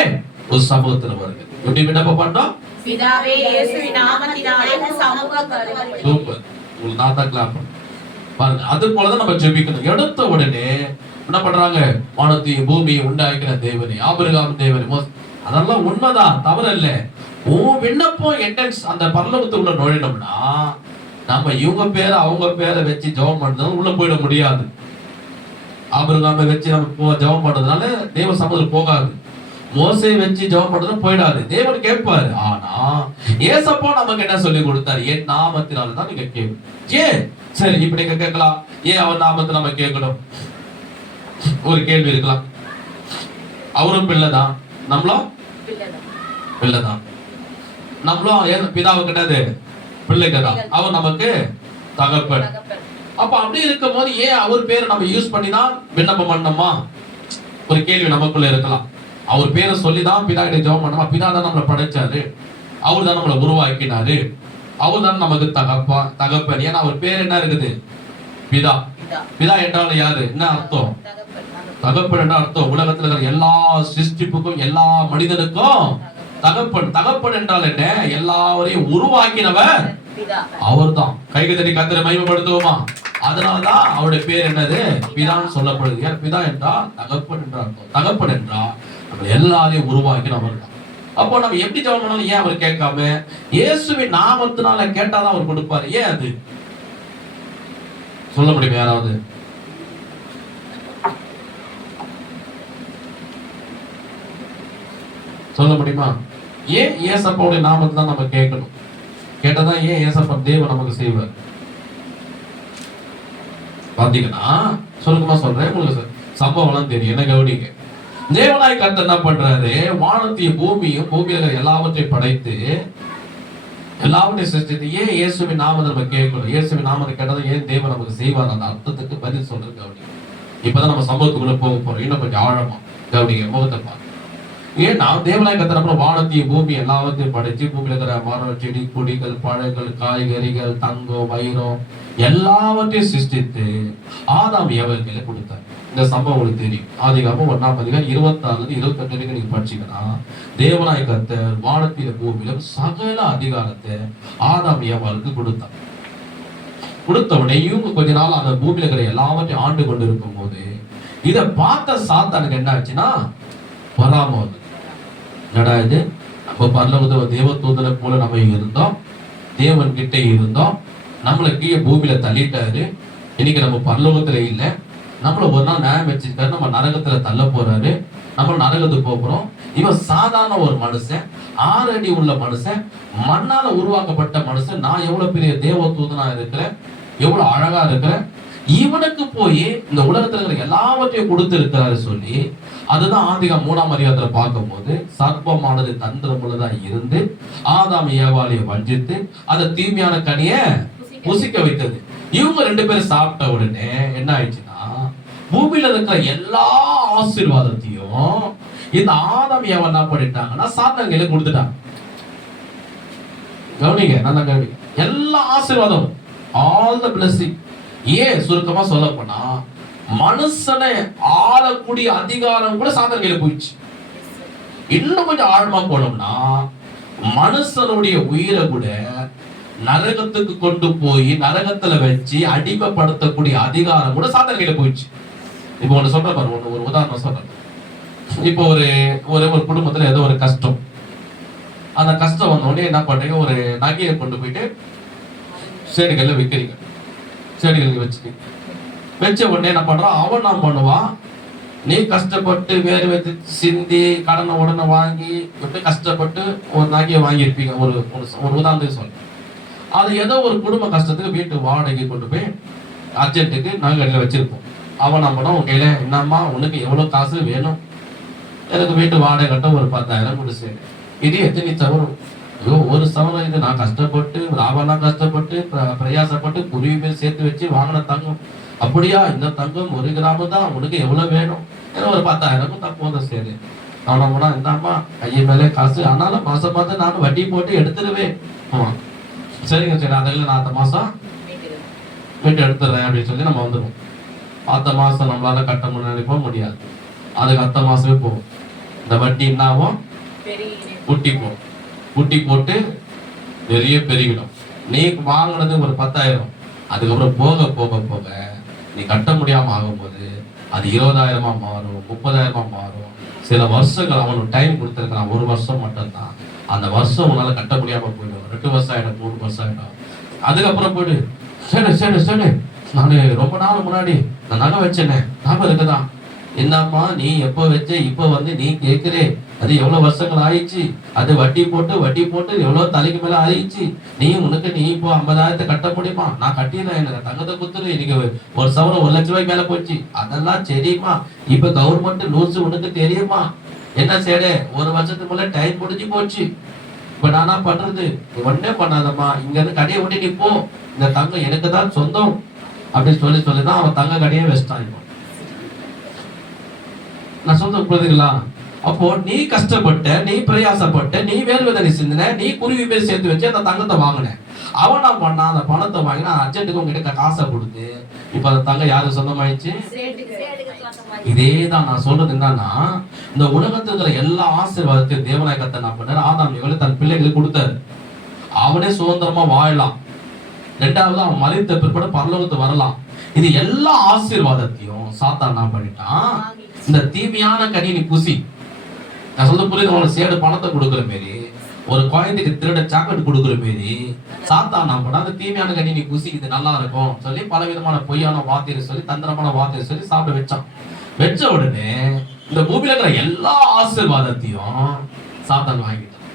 ஒரு சமூகத்துல வருங்க. எப்படி விண்ணப்பம் பண்ணோம்? பிதாவே இயேசுவின் நாமத்தினாலே சமூகத்துல வருங்க. சூப்பர். உங்களுக்கு நான் தான் கிளாப் பாருங்க. அது போலதான் நம்ம ஜெபிக்கணும். எடுத்த உடனே என்ன பண்றாங்க, வானத்தையும் பூமியை உண்டாக்கிற தேவனே, ஆபிரகாம் தேவனே, அதெல்லாம் உண்மைதான், தவறு இல்ல. விண்ணப்பம் என்ட்ரன்ஸ் அந்த பரலோகத்துக்குள்ள நுழையணும்னா நம்ம இவங்க பேரை அவங்க பேரை வச்சு ஜெபம் பண்றதுனால உள்ள போயிட முடியாது. ஆபிரகாமை வச்சு நம்ம ஜெபம் பண்றதுனால தேவ சமூகத்துக்கு போகாது. மோசே வச்சு ஜெபம் பண்றதும் போயிடாது. தேவன் கேட்பாரு. ஆனா ஏசப்பா நமக்கு என்ன சொல்லி கொடுத்தாரு, என் நாமத்தினால தான் நீங்க கேட்கணும். ஏன்? சரி, இப்ப நீங்க கேட்கலாம், ஏன் அவர் நாமத்தை நம்ம கேட்கணும்? ஒரு கேள்வி இருக்கலாம். அவரும் பிள்ளைதான், நம்மளும் பிள்ளைதான். நம்மளும் பிதாவு கிட்டது பிள்ளைங்க தான். அவர் நமக்கு தகப்பன். அப்ப அப்படி இருக்கும் போது ஏன் அவர் பேரை நம்ம யூஸ் பண்ணி தான் விண்ணப்பம் பண்ணணுமா? ஒரு கேள்வி நமக்குள்ள இருக்கலாம். அவர் பேரை சொல்லிதான் பிதா கிட்ட ஜெபம் பண்ணணுமா? பிதா தான் நம்மளை படைச்சாரு, அவர் தான் நம்மளை உருவாக்கினாரு, அவர் தான் நமக்கு தகப்பன். ஏன்னா அவர் பேர் என்ன இருக்குது? பிதா. பிதா என்றால் யாரு? என்ன அர்த்தம்? தகப்பன் என்ற அர்த்தம். உலகத்துல இருக்கிற எல்லா சிருஷ்டிப்புக்கும் எல்லா மனிதனுக்கும் தகப்பன். தகப்பன் என்றால் என்ன? எல்லாரையும் உருவாக்கினவர் அவர் தான். கைகத்தடி கர்த்தரை மகிமைப்படுத்துவோமா? அதனாலதான் அவருடைய பேர் என்னது? பிதான்னு சொல்லப்படுது. ஏன் பிதா என்றால் தகப்பன் என்ற அர்த்தம். தகப்பன் என்றால் நம்ம எல்லாரையும் உருவாக்கினவர் தான். அப்போ நம்ம எப்படி ஜெபம் பண்ணாலும் ஏன் அவர் கேட்காம இயேசுவின் நாமத்தினால கேட்டாதான் அவர் கொடுப்பாரு? ஏன் அது சொல்ல முடியுமா? யாராவது சொல்ல முடியுமா? ஏன் ஏசப்பாவுடைய நாமத்தை தான் நம்ம கேட்கணும்? கேட்டதான் ஏன் ஏசப்பா தேவன் நமக்கு செய்வார்? பாத்தீங்கன்னா சுருக்கமா சொல்றேன், உங்களுக்கு சம்பவம் தெரியும். என்ன கவனிங்க. தேவனாய் கர்த்தர் என்ன பண்றாரு, வானத்தையும் பூமியும் பூமியில எல்லாவற்றையும் படைத்து எல்லாவற்றையும் சிருஷ்டித்து ஏன் இயேசுவின் நாமத்தை நம்ம கேட்கணும்? இயேசுவின் நாமத்தை கேட்டதான் ஏன் தேவன் நமக்கு செய்வார்? அந்த அர்த்தத்துக்கு பதில் சொல்றது கவனிங்க. இப்பதான் நம்ம சம்பவத்துக்குள்ள போக போறோம். இன்னும் கொஞ்சம் ஆழமா கவனிங்க, முகத்தை பாருங்க. ஏன்னா தேவனாய் கர்த்தர் அப்புறம் வானத்தையும் பூமி எல்லாவற்றையும் படைச்சு பூமியில இருக்கிற மரம், செடி, கொடிகள், பழங்கள், காய்கறிகள், தங்கம், வைரம் எல்லாவற்றையும் சிருஷ்டித்து ஆதாம் ஏவாளை கொடுத்தார். இந்த சம்பவம் உங்களுக்கு தெரியும். ஆதிகாமம் 1 26 28 நீங்க படிச்சீங்கன்னா தேவனாய் கர்த்தர் வானத்தில பூமியிலும் சகல அதிகாரத்தை ஆதாம் ஏவாளுக்கு கொடுத்தார். கொடுத்த உடனே இவங்க கொஞ்ச நாள் அந்த பூமியில இருக்கிற எல்லாவற்றையும் ஆண்டு கொண்டு இருக்கும் போது இதை பார்த்த சாத்தானுக்கு என்ன ஆச்சுன்னா பொறாமை வந்து, என்னடா இது, நம்ம பரலோகத்துல தேவ தூதனை போல நம்ம இருந்தோம், தேவன் கிட்ட இருந்தோம், நம்மளை கீழே பூமியில தள்ளிட்டாரு, இன்னைக்கு நம்ம பரலோகத்துல இல்ல, நம்மள ஒரு நாள் நியாயம் வச்சிருக்காரு, நம்ம நரகத்துல தள்ள போறாரு, நம்ம நரகத்துக்கு போறோம். இவன் சாதாரண ஒரு மனுஷன், 6 அடி உள்ள மனுஷன், மண்ணால உருவாக்கப்பட்ட மனுஷன், நான் எவ்வளவு பெரிய தேவ தூதனா இருக்கிறேன், எவ்வளவு அழகா இருக்கிறேன், இவனுக்கு போய் இந்த உலகத்துல இருக்கிற எல்லாவற்றையும் கொடுத்து இருக்கிறாரு சொல்லி, அதுதான் ஆதிகாம் 3 அதிகாரத்துல பார்க்கும் போது சர்ப்பமானது தந்திரமுள்ளதா இருந்து ஆதாம் ஏவாளைய வஞ்சித்து அதை தீமையான கனிய புசிக்க வைத்தது. இவங்க 2 பேரும் சாப்பிட்ட உடனே என்ன ஆயிடுச்சுன்னா பூமியில இருக்கிற எல்லா ஆசீர்வாதத்தையும் இந்த ஆதாம் ஏவல் என்ன பண்ணிட்டாங்கன்னா சாத்தான்களுக்கு கொடுத்துட்டாங்க. கவனிங்க, நல்லா கவனிங்க. எல்லா ஆசீர்வாதம், ஆல் த பிளஸிங். ஏன் சுருக்கமா சொல்ல போனா மனுஷனை ஆளக்கூடிய அதிகாரம் கூட சாத்தான்களுக்கு போயிடுச்சு. இன்னும் கொஞ்சம் ஆழமா போனோம்னா மனுஷனுடைய உயிரை கூட நரகத்துக்கு கொண்டு போய் நரகத்துல வச்சு அடிமைப்படுத்தக்கூடிய அதிகாரம் கூட சாத்தான்களுக்கு போயிடுச்சு. இப்போ ஒண்ணு சொல்ற பாரு, ஒரு உதாரணம் சொல்றேன். இப்போ ஒரு குடும்பத்துல ஏதோ ஒரு கஷ்டம், அந்த கஷ்டம் வந்த உடனே என்ன பண்றீங்க, ஒரு நகையை கொண்டு போயிட்டு செடிகள்ல வைக்கிறீங்க. செடிகள் வச்ச உடனே என்ன பண்றான், அவன் என்ன பண்ணுவான், நீ கஷ்டப்பட்டு வேறு வச்சு சிந்தி கடனை உடனே வாங்கி எப்படி கஷ்டப்பட்டு ஒரு நகையை வாங்கியிருப்பீங்க. ஒரு உதாரணத்துக்கு சொல்றேன். அது ஏதோ ஒரு குடும்ப கஷ்டத்துக்கு வீட்டு வாடகை கொண்டு போய் அர்ஜென்ட்டுக்கு நகைகளில் வச்சிருப்போம். அவன் நம்பணும், உன் கையில என்னம்மா உனக்கு எவ்வளவு காசு வேணும், எனக்கு வீட்டு வாடகை கட்ட ஒரு 10,000 கொடு சரி. இது எத்தனை சவரம்? ஐயோ, ஒரு சவரம் இது நான் கஷ்டப்பட்டு லாபம்லாம் கஷ்டப்பட்டு பிரயாசப்பட்டு குருவி சேர்த்து வச்சு வாங்கின தங்கம். அப்படியா? இந்த தங்கம் 1 கிராம் தான், உனக்கு எவ்வளவு வேணும்? ஏன்னா ஒரு 10,000 தான் போதும் சரி. அவனை போனா இந்தாம்மா கையை மேலே காசு, ஆனாலும் மாசம் மாதம் நான் வட்டி போட்டு எடுத்துருவேன். ஆமா சரிங்க சரி, அதில் நான் அடுத்த மாசம் வீட்டு எடுத்துடுறேன் அப்படின்னு சொல்லி நம்ம வந்துடுவோம். அடுத்த மாசம் நம்மளால கட்ட முடியாது. அதுக்கு அடுத்த மாசமே போகும். இந்த வட்டி என்ன ஆகும், குட்டி போட்டு பெரிய பெருகிடும். நீ வாங்கினது ஒரு 10,000, அதுக்கப்புறம் போக போக போக நீ கட்ட முடியாம ஆகும்போது அது 20,000 மாறும், 30,000 மாறும். சில வருஷங்கள் அவனுக்கு டைம் கொடுத்துருக்கான், 1 வருஷம் மட்டும்தான். அந்த வருஷம் உன்னால கட்ட முடியாம போயிடும். 2 வருஷம் ஆயிடும், 3 வருஷம் ஆயிடும். அதுக்கப்புறம் போயிடு சரி நானு ரொம்ப நாள் முன்னாடி நான் நகை வச்சேனே ஞாபகம் இருக்குதான், என்னம்மா நீ எப்போ வச்ச, இப்ப வந்து நீ கேட்கிறே, அது எவ்வளவு வருஷங்கள் ஆயிடுச்சு, அது வட்டி போட்டு எவ்வளவு தலைக்கு மேல ஆயிடுச்சு, நீ இப்போ 50,000 கட்ட முடியுமா? நான் கட்டிடுறேன், எனக்கு தங்கத்தை குத்துரு, இன்னைக்கு ஒரு சவரம் 1 லட்சம் ரூபாய்க்கு மேல போச்சு. அதெல்லாம் சரிம்மா, இப்ப கவர்மெண்ட் ரூல்ஸ் உனக்கு தெரியுமா, என்ன சரி 1 வருஷத்துக்கு மேல டைம் முடிஞ்சு போச்சு. இப்ப நானா பண்றது, ஒன்னே பண்ணாதம்மா, இங்க இருந்து கடையை விட்டு நீ போ, இந்த தங்கம் எனக்கு தான் சொந்தம் அப்படின்னு சொல்லிதான் அவன் தங்க கடையே வச்சிட்டான். இப்போ நான் சொல்றது புரியுதுங்களா? அப்போ நீ கஷ்டப்பட்ட, நீ பிரயாசப்பட்ட, நீ வேறு விதனை சிந்தின, நீ குருவி பேர் சேர்த்து வச்சு அந்த தங்கத்தை வாங்கின. அவன் நான் பண்ணா, அந்த பணத்தை வாங்கினா அர்ஜென்ட்டுக்கு உங்ககிட்ட காசை கொடுத்து இப்ப அந்த தங்கம் யாருக்கு சொந்தமாயிடுச்சு? இதேதான் நான் சொல்றது என்னன்னா, இந்த உலகத்துல இருக்கிற எல்லா ஆசீர்வாதத்தையும் தேவனாய் கர்த்தர் என்ன பண்ணாரு, ஆதாம் ஏவாளை தன் பிள்ளைகளுக்கு கொடுத்தாரு. அவனே சுதந்திரமா வாழலாம். 2வது அவன் மரித்த பிற்பாடு பரலோகத்துக்கு வரலாம். இது எல்லா ஆசீர்வாதத்தையும் சாத்தான் என்ன பண்ணிட்டான், இந்த தீமையான கனி நீ புசி. நான் சொல்ல புரியுது, அவனுக்கு சேடு பணத்தை கொடுக்குற மாரி, ஒரு குழந்தைக்கு திருட சாக்லேட் கொடுக்குற மாரி சாத்தான் நான் பண்ண அந்த தீமையான கனி நீ புசி, இது நல்லா இருக்கும் சொல்லி பல விதமான பொய்யான வார்த்தையை சொல்லி தந்திரமான வார்த்தையை சொல்லி சாப்பிட வச்சான். வச்ச உடனே இந்த பூமியில இருக்கிற எல்லா ஆசீர்வாதத்தையும் சாத்தான் வாங்கிட்டான்.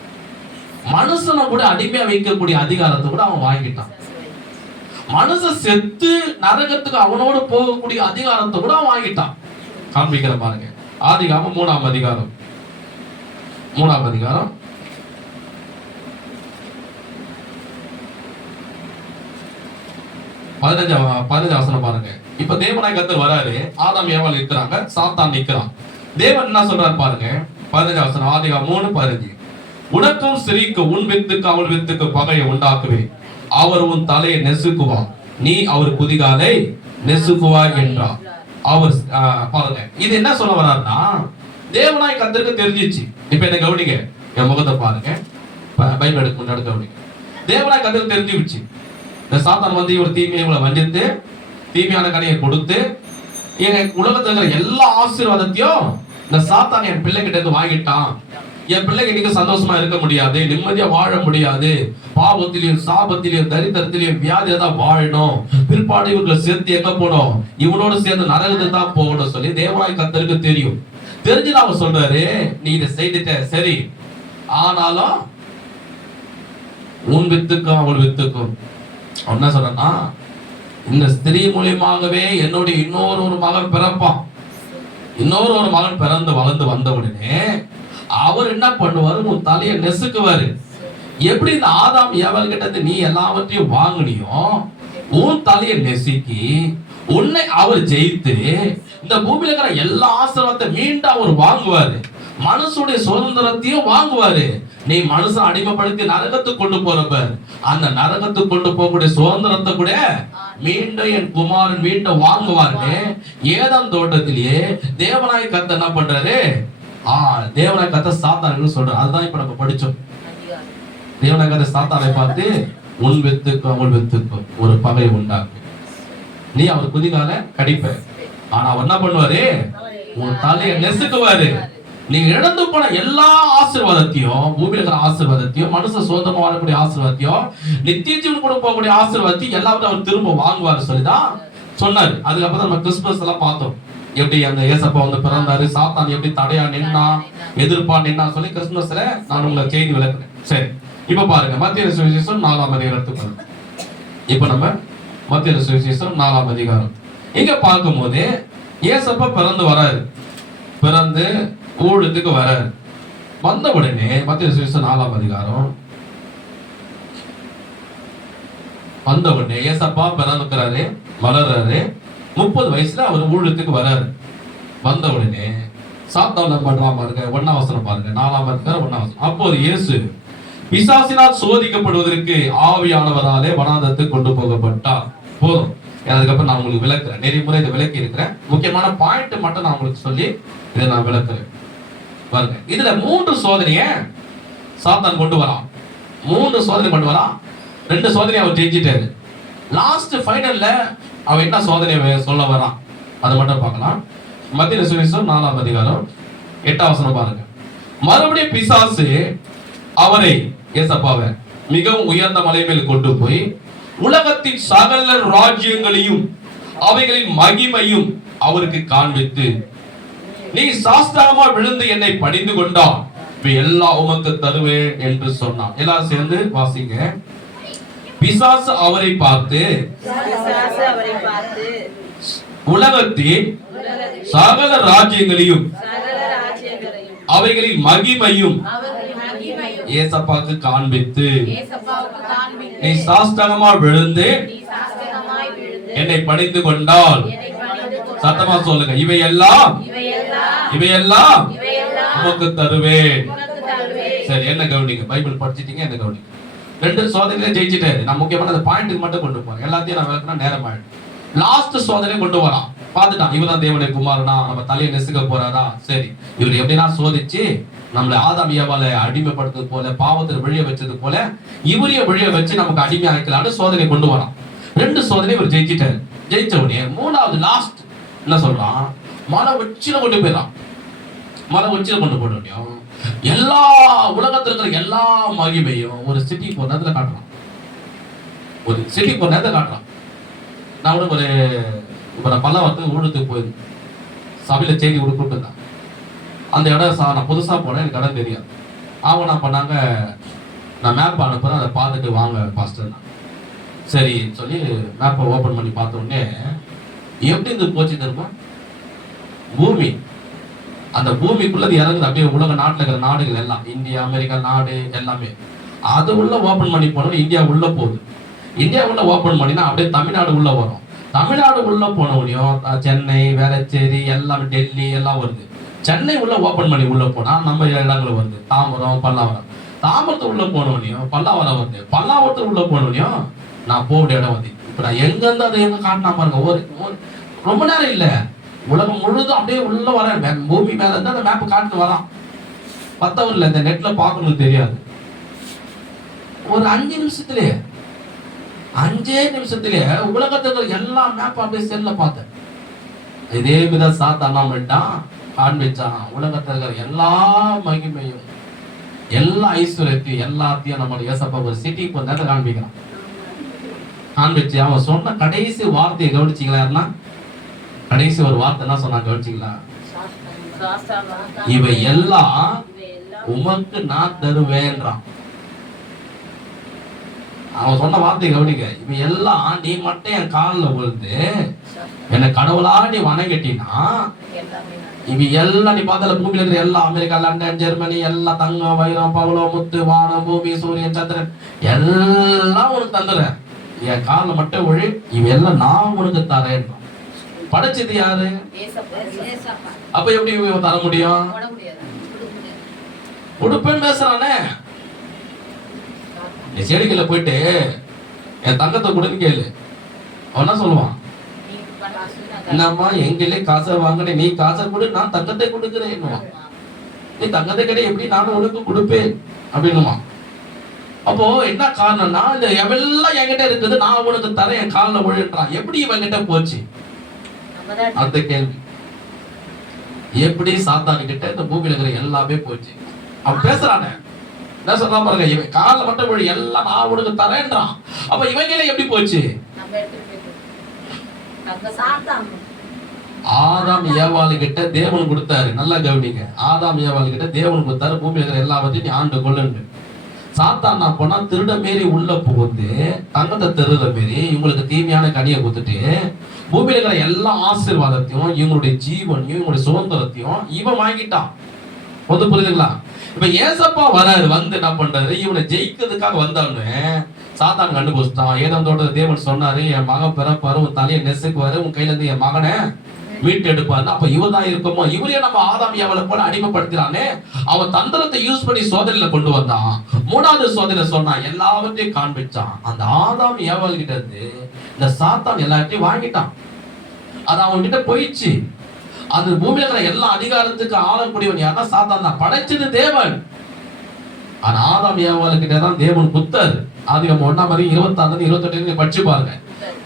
மனுஷனை கூட அடிமையா வைக்கக்கூடிய அதிகாரத்தை கூட அவன் வாங்கிட்டான். மனுஷன் செத்து நரகத்துக்கு அவனோடு போகக்கூடிய அதிகாரத்தை கூட அவன் வாங்கிட்டான். காண்பிக்கிற பாருங்க, ஆதிகாமம் 3ஆம் அதிகாரம் 15 வசனம் பாருங்க. இப்ப தேவனாய் கர்த்தர் வராரு, ஆதாம் ஏவாள் இருக்கிறாங்க, சாத்தான் நிக்கிறான். தேவன் என்ன சொல்றாரு பாருங்க, 15 வசனம், ஆதிகாமம் 3:15. உனக்கும் ஸ்திரீக்கு உன் வித்துக்கு அவள் வித்துக்கு பகையை உண்டாக்குவேன், அவர் உன் தலையை நெசுக்குவார், நீ அவர் குதிகாலை நெசுக்குவாய் என்றார். அவர் பாருங்க, இது என்ன சொல்ல வர்றாருன்னா, தேவனாய் கர்த்தருக்கு தெரிஞ்சிச்சு. இப்ப என்ன கவனிங்க, என் முகத்தை பாருங்க, பைபிள் எடுக்க முன்னாடி கவனிங்க. தேவனாய் கர்த்தருக்கு தெரிஞ்சுச்சு, இந்த சாத்தான் வந்து ஒரு தீமையை வஞ்சித்து தீமையான கனியை கொடுத்து என் உலகத்துல இருக்கிற எல்லா ஆசீர்வாதத்தையும் இந்த சாத்தான் என் பிள்ளைகிட்ட இருந்து வாங்கிட்டான். என் பிள்ளைக்கு இன்னைக்கு சந்தோஷமா இருக்க முடியாது, நிம்மதியா வாழ முடியாது, பாவத்திலையும் சாபத்திலையும் தரித்திரத்திலையும் வியாதியா தான் வாழணும், பிற்பாடு இவர்களை சேர்த்து எங்க போனோம், இவனோட சேர்ந்து நரகத்துக்கு தான் போகணும் சொல்லி தேவனாய் கர்த்தருக்கு தெரியும். தெரிஞ்சுதான் அவன் சொல்றாரு, நீ இதை செய்துட்ட சரி, ஆனாலும் உன் வித்துக்கும் அவள் வித்துக்கும். அவன் என்ன சொல்றான்னா, இந்த ஸ்திரீ மூலியமாகவே என்னுடைய இன்னொரு மகன் பிறப்பான். இன்னொரு மகன் பிறந்து வளர்ந்து வந்த உடனே அவர் என்ன பண்ணுவாரு, உன் தலையை நெசுக்குவாரு. எப்படி இந்த ஆதாம் ஏவாள் கிட்ட நீ எல்லாவற்றையும் வாங்கினியோ, உன் தலையை நெசுக்கி உன்னை அவர் ஜெயித்து இந்த பூமியில இருக்கிற எல்லா ஆசீர்வாதத்தை மீண்டும் அவர் வாங்குவாரு. மனுஷனுடைய சுதந்திரத்தையும் வாங்குவாரு. நீ மனுஷன் அடிமைப்படுத்தி நரகத்துக்கு கொண்டு போறப்ப அந்த நரகத்துக்கு கொண்டு போகக்கூடிய சுதந்திரத்தை கூட மீண்டும் என் குமாரன் மீண்டும் வாங்குவாரு. ஏதாம் தோட்டத்திலேயே தேவனாய் கர்த்தர் என்ன பண்றாரு? தேவனாய் கர்த்தர் சாத்தானுன்னு சொல்றாரு. அதுதான் இப்ப நம்ம படிச்சோம். தேவனாய் கர்த்தர் சாத்தானை பார்த்து உன் வித்துக்கும் அவள் வித்துக்கும் ஒரு பகை உண்டாக்கு, நீ அவர் குதிகால கடிப்ப, ஆனா அவர் என்ன பண்ணுவாரு? உன் தலையை நெசுக்குவாரு. நீங்க இழந்து போன எல்லா ஆசீர்வாதத்தையும், பூமியில இருக்கிற ஆசீர்வாதத்தையும், மனுஷ சொந்தமா வாழக்கூடிய ஆசீர்வாதத்தையும், நித்திய ஜீவன் கூட போகக்கூடிய ஆசீர்வாதத்தையும் எல்லாத்தையும் அவர் திரும்ப வாங்குவாரு சொல்லிதான் சொன்னாரு. அதுக்கப்புறம் நம்ம கிறிஸ்துமஸ் எல்லாம் பார்த்தோம். எப்படி அந்த ஏசப்பா வந்து பிறந்தாரு, சாத்தான் எப்படி தடையா நின்னா, எதிர்ப்பா நின்னா சொல்லி கிறிஸ்துமஸ்ல நான் உங்களை செய்தி விளக்குறேன். சரி, இப்ப பாருங்க மத்திய சுவிசேஷம் 4ஆம் அதிகாரத்துக்கு. இப்ப நம்ம மத்திய சுவிசேஷம் 4ஆம் அதிகாரம் இங்க பார்க்கும் போது ஏசப்பா பிறந்து வராரு. பிறந்து ஊழத்துக்கு வராரு. வந்த உடனே மத்திய சுவிசேஷம் 4ஆம் அதிகாரம் வந்த உடனே ஏசப்பா பிறந்துக்கிறாரு, வளர்றாரு. 30 வயசுல அவர் ஊழத்துக்கு வராரு. வந்த உடனே சாத்தான் பண்றான் பாருங்க. 1ஆம் வசனம் பாருங்க. 4ஆம் அதிகாரம் 1ஆம் வசனம். அப்போது இயேசு பிசாசினால் சோதிக்கப்படுவதற்கு ஆவியானவராலே வனாந்தரத்துக்கு கொண்டு போகப்பட்டார். போதும். அதுக்கப்புறம் நான் உங்களுக்கு விளக்குறேன். நிறைய முறை இதை விளக்கி இருக்கிறேன். முக்கியமான பாயிண்ட் மட்டும் நான் உங்களுக்கு சொல்லி இதை நான் விளக்குறேன். பாருங்க, இதுல 3 சோதனைய சாத்தான் கொண்டு வரான். 3 சோதனை கொண்டு வரான். 2 சோதனை அவர் ஜெயிச்சிட்டாரு. லாஸ்ட் ஃபைனல்ல அவன் என்ன சோதனை சொல்ல வரான் அதை மட்டும் பார்க்கலாம். மத்திய சுவிசேஷம் 4ஆம் அதிகாரம் 8ஆம் வசனம் பாருங்க. மறுபடியும் பிசாசு அவரை, ஏசப்பாவை, மிகவும் உயர்ந்த மலை மேல் கொண்டு போய் உலகத்தின் சகல ராஜ்யங்களையும் அவைகளின் மகிமையும் அவருக்கு காண்பித்து, நீ சாஸ்தாமா விழுந்து என்னை பணிந்து கொண்டா எல்லாம் உமக்கு தருவேன் என்று சொன்னான். எல்லாரும் சேர்ந்து வாசிங்க. பிசாசு அவரை பார்த்து உலகத்தின் சகல ராஜ்யங்களையும் அவைகளின் மகிமையும் ஏசப்பாக்கு காண்பித்து, நீ சாஸ்தாகமா விழுந்து என்னை பணிந்து கொண்டால், சத்தமா சொல்லுங்க, இவையெல்லாம் உமக்கு தருவேன். சரி, என்ன கவனிங்க. பைபிள் படிச்சிட்டீங்க, என்ன கவனிங்க. 2 சோதனையில ஜெயிச்சுட்டாரு. நான் முக்கியமான அந்த பாயிண்ட்டுக்கு மட்டும் கொண்டு போறேன். எல்லாத்தையும் நான் விளக்குனா நேரம் ஆயிடும். லாஸ்ட் சோதனை கொண்டு வரான். பார்த்துட்டான், இவர்தான் தேவனுடைய குமாரனா, நம்ம தலையை நெசுக்க போறாரா. சரி, இவர் எப்படின்னா சோதிச்சு நம்மளை ஆதாம் ஏவாளை அடிமைப்படுத்தது போல, பாவத்தில் விழிய வச்சது போல இவரைய விழிய வச்சு நமக்கு அடிமை ஆக்கலான்னு சோதனை கொண்டு வரான். 2 சோதனை இவர் ஜெயிச்சிட்டாரு. ஜெயிச்ச உடனே 3வது லாஸ்ட் என்ன சொல்றான்? மலை உச்சியில கொண்டு போயிடறான். மலை உச்சியில கொண்டு போட முடியும். எல்லா உலகத்துல இருக்கிற எல்லா மகிமையும் ஒரு சிட்டிக்கு போற நேரத்துல காட்டுறான். ஒரு சிட்டிக்கு போற நேரத்தை காட்டுறான். நான் கூட இப்ப நான் பல்லாவரத்துக்கு ஊழத்துக்கு போயிருந்தேன். சபையில செய்தி கொடுத்துருந்தான். அந்த இடம் நான் புதுசா போனேன், எனக்கு இடம் தெரியாது. அவங்க என்ன பண்ணாங்க, நான் மேப் அனுப்புறேன், அதை பார்த்துட்டு வாங்க பாஸ்டர். சரி சொல்லி மேப்பை ஓபன் பண்ணி பார்த்த உடனே எப்படி இருந்து போச்சு தெரியுமா? பூமி, அந்த பூமிக்குள்ள இறங்குது. அப்படியே உலக நாட்டில் இருக்கிற நாடுகள் எல்லாம், இந்தியா, அமெரிக்கா நாடு எல்லாமே, அது உள்ள ஓபன் பண்ணி போனோம். இந்தியா உள்ள போகுது. இந்தியா உள்ள ஓபன் பண்ணினா அப்படியே தமிழ்நாடு உள்ள வரும். தமிழ்நாடு உள்ள போனவனையும் சென்னை, வேளச்சேரி, எல்லாமே டெல்லி எல்லாம் வருது. சென்னை உள்ள ஓபன் பண்ணி உள்ள போனா நம்ம இடங்கள் வருது. தாம்பரம், பல்லாவரம். தாம்பரத்து உள்ள போனவனையும் பல்லாவரம் வருது. பல்லாவரத்து உள்ள போனவனையும் நான் போகிற இடம் வந்து. இப்ப நான் எங்க இருந்து அதை எங்க காட்டினா பாருங்க. ஒரு ரொம்ப நேரம் இல்ல, உலகம் முழுதும் அப்படியே உள்ள வரேன். பூமி மேல இருந்து அந்த மேப் காட்டு வரான். பத்தவர் இல்ல, இந்த நெட்ல பார்க்கணும் தெரியாது. ஒரு 5 நிமிஷத்துலயே 5 நிமிஷத்துலயே உலகத்துக்கு எல்லா மேப் அப்படியே செல்ல பார்த்தேன். இதே வித சாத்தானான் காண்பிச்சான். உலகத்தில் இருக்கிற எல்லா மகிமையும் எல்லா ஐஸ்வர்யத்தையும் எல்லாத்தையும் நம்மளுடைய ஏசப்பா ஒரு சிட்டிக்கு ஒரு நேரத்தை காண்பிக்கிறான். காண்பிச்சு அவன் சொன்ன கடைசி வார்த்தையை கவனிச்சிங்களா? கடைசி ஒரு வார்த்தை என்ன சொன்னா கவனிச்சிங்களா? இவை எல்லாம் உமக்கு நான் தருவேன்றான். அவன் சொன்ன வார்த்தையை கவனிக்க. இவ எல்லாம் நீ மட்டும் என் காலில் விழுந்து என்னை கடவுளா நீ வணங்கிட்டீன்னா, இவ எல்லாம் நீ பார்த்தால பூமியில இருக்கிற எல்லாம், அமெரிக்கா, லண்டன், ஜெர்மனி எல்லாம், தங்கம், வைரம், பவளம், முத்து, வானம், பூமி, சூரியன், சந்திரன் எல்லாம் உனக்கு தந்துடுறேன். என் காலில் மட்டும் விழு, இவ எல்லாம் நான் உனக்கு தரேன். படைச்சது யாரு? அப்ப எப்படி தர முடியும்? கொடுப்பேன்னு பேசுறானே. நீ செடிகளை போயிட்டு என் தங்கத்தை கொடுன்னு கேளு, அவன் என்ன சொல்லுவான்? என்னம்மா எங்களே காசை வாங்கினேன், நீ காசை கொடு, நான் தங்கத்தை கொடுக்கிறேன். நீ தங்கத்தை கிடையாது, எப்படி நானும் உனக்கு கொடுப்பேன் அப்படின்னுமா. அப்போ என்ன காரணம்னா, இந்த எவெல்லாம் என்கிட்ட இருக்குது, நான் உனக்கு தரேன், என் காலில் விழுன்றான். எப்படி இவன் கிட்ட போச்சு? அந்த கேள்வி. எப்படி சாத்தான் கிட்ட இந்த பூமியில இருக்கிற எல்லாமே போச்சு? அவன் பேசுறானே, என்ன சொல்றான் பாருங்க, இவன் காலில் மட்டும் விழு, எல்லாம் நான் உனக்கு தரேன்றான். அப்ப இவங்களே எப்படி போச்சு? ஆதாம் ஏவாளு கிட்ட தேவன் கொடுத்தாரு. நல்லா கவனிங்க, ஆதாம் ஏவாளு கிட்ட தேவன் கொடுத்தாரு, பூமியில இருக்கிற எல்லாவற்றையும் நீ ஆண்டு கொள்ளுங்க. சாத்தான் நான் போனா திருட மாரி உள்ள புகுந்து தங்கத்தை திருட மாரி இவங்களுக்கு தீமையான கனியை கொடுத்துட்டு பூமியில இருக்கிற எல்லா ஆசீர்வாதத்தையும் இவங்களுடைய ஜீவனையும் இவங்களுடைய சுதந்திரத்தையும் இவன் வாங்கிட்டான். பொது புரியுதுங்களா? இப்ப ஏசப்பா வராரு, வந்து என்ன பண்றாரு, இவனை ஜெயிக்கிறதுக்காக வந்தான்னு சாத்தான் கண்டுபிடிச்சிட்டான். ஏதோட தேவன் சொன்னாரு, என் மகன் பிறப்பாரு, உன் தலையை நெசுக்குவாரு, உன் கையில இருந்து என் மகனை மீட்டு எடுப்பாரு. அப்ப இவர் தான் இருக்குமோ, இவரே நம்ம ஆதாம் ஏவாளை போல அடிமைப்படுத்தினானே. அவன் தந்திரத்தை யூஸ் பண்ணி சோதனையில கொண்டு வந்தான். மூணாவது சோதனை சொன்னான், எல்லாவற்றையும் காண்பிச்சான். அந்த ஆதாம் ஏவாள் கிட்ட இருந்து இந்த சாத்தான் எல்லாத்தையும் வாங்கிட்டான். அது அவன் கிட்ட போயிடுச்சு. அந்த பூமியில இருக்கிற எல்லா அதிகாரத்துக்கு ஆளக்கூடியவன் யாருன்னா சாத்தான் தான். படைச்சது தேவன். ஆனா ஆதாம் ஏவாள் கிட்ட தான் தேவன் குத்தாரு. ஆதிகாமம் 1:26-28 படிச்சு பாருங்க.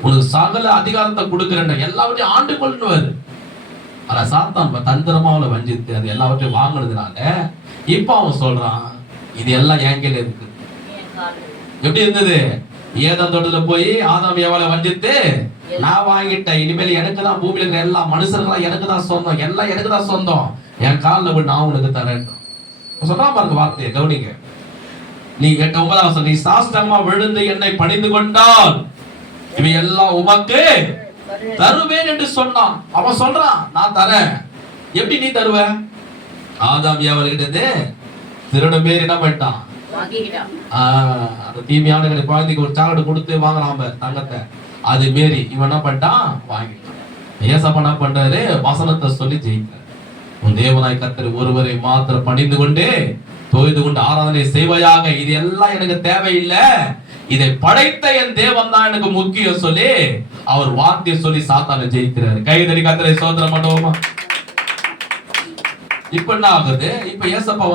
உனக்கு சகல அதிகாரத்தை கொடுக்கிறேன், எல்லாவற்றையும் ஆண்டு கொள்ளுவாரு. ஆனா சாத்தான் தந்திரமா அவளை வஞ்சித்து அது எல்லாவற்றையும் வாங்கினதுனால இப்ப அவன் சொல்றான், இது எல்லாம் என் கையில இருக்கு. எப்படி இருந்தது? ஏதேன் தோட்டத்துல போய் ஆதாம் ஏவாளை வஞ்சித்து நான் வாங்கிட்டேன், இனிமேல் எனக்கு தான் பூமியில இருக்கிற எல்லா மனுஷர்களும் எனக்கு தான் சொந்தம், எல்லாம் எனக்கு தான் சொந்தம், என் காலில் போய் நான் உனக்கு தரேன் சொல்றான் பாருங்க வார்த்தையை கவனிங்க. நீ 8:9 நீ சாஷ்டாங்கமா விழுந்து என்னை பணிந்து கொண்டால் இவை எல்லாம் உமக்கு தருவேன் என்று சொன்னான். அவன் சொல்றான், நான் தரேன். எப்படி நீ தருவ? ஆதாம் ஏவாள் கிட்ட திருட பேர் என்ன பண்ணிட்டான், அந்த தீமையான குழந்தைக்கு ஒரு சாக்லேட் கொடுத்து வாங்கலாம் தங்கத்தை, அது மாரி இவன் என்ன பண்ணிட்டான், வாங்கிட்டான். ஏசப்பா என்ன பண்றாரு, வசனத்தை சொல்லி ஜெயிக்கிறார். உன் தேவனாய் கர்த்தர் ஒருவரை மாத்திர பணிந்து கொண்டு தொழுது கொண்டு ஆராதனை செய்வாயாக, இது எல்லாம் எனக்கு தேவையில்லை, இதை படைத்த என் தேவன் தான் எனக்கு முக்கியம் சொல்லி அவர் வார்த்தையை சொல்லி சாத்தானை ஜெயிக்கிறாரு. கைதறி கர்த்தரை சோதனை பண்ணுவோமா? இப்ப என்ன ஆகுது? இப்ப ஏசப்பா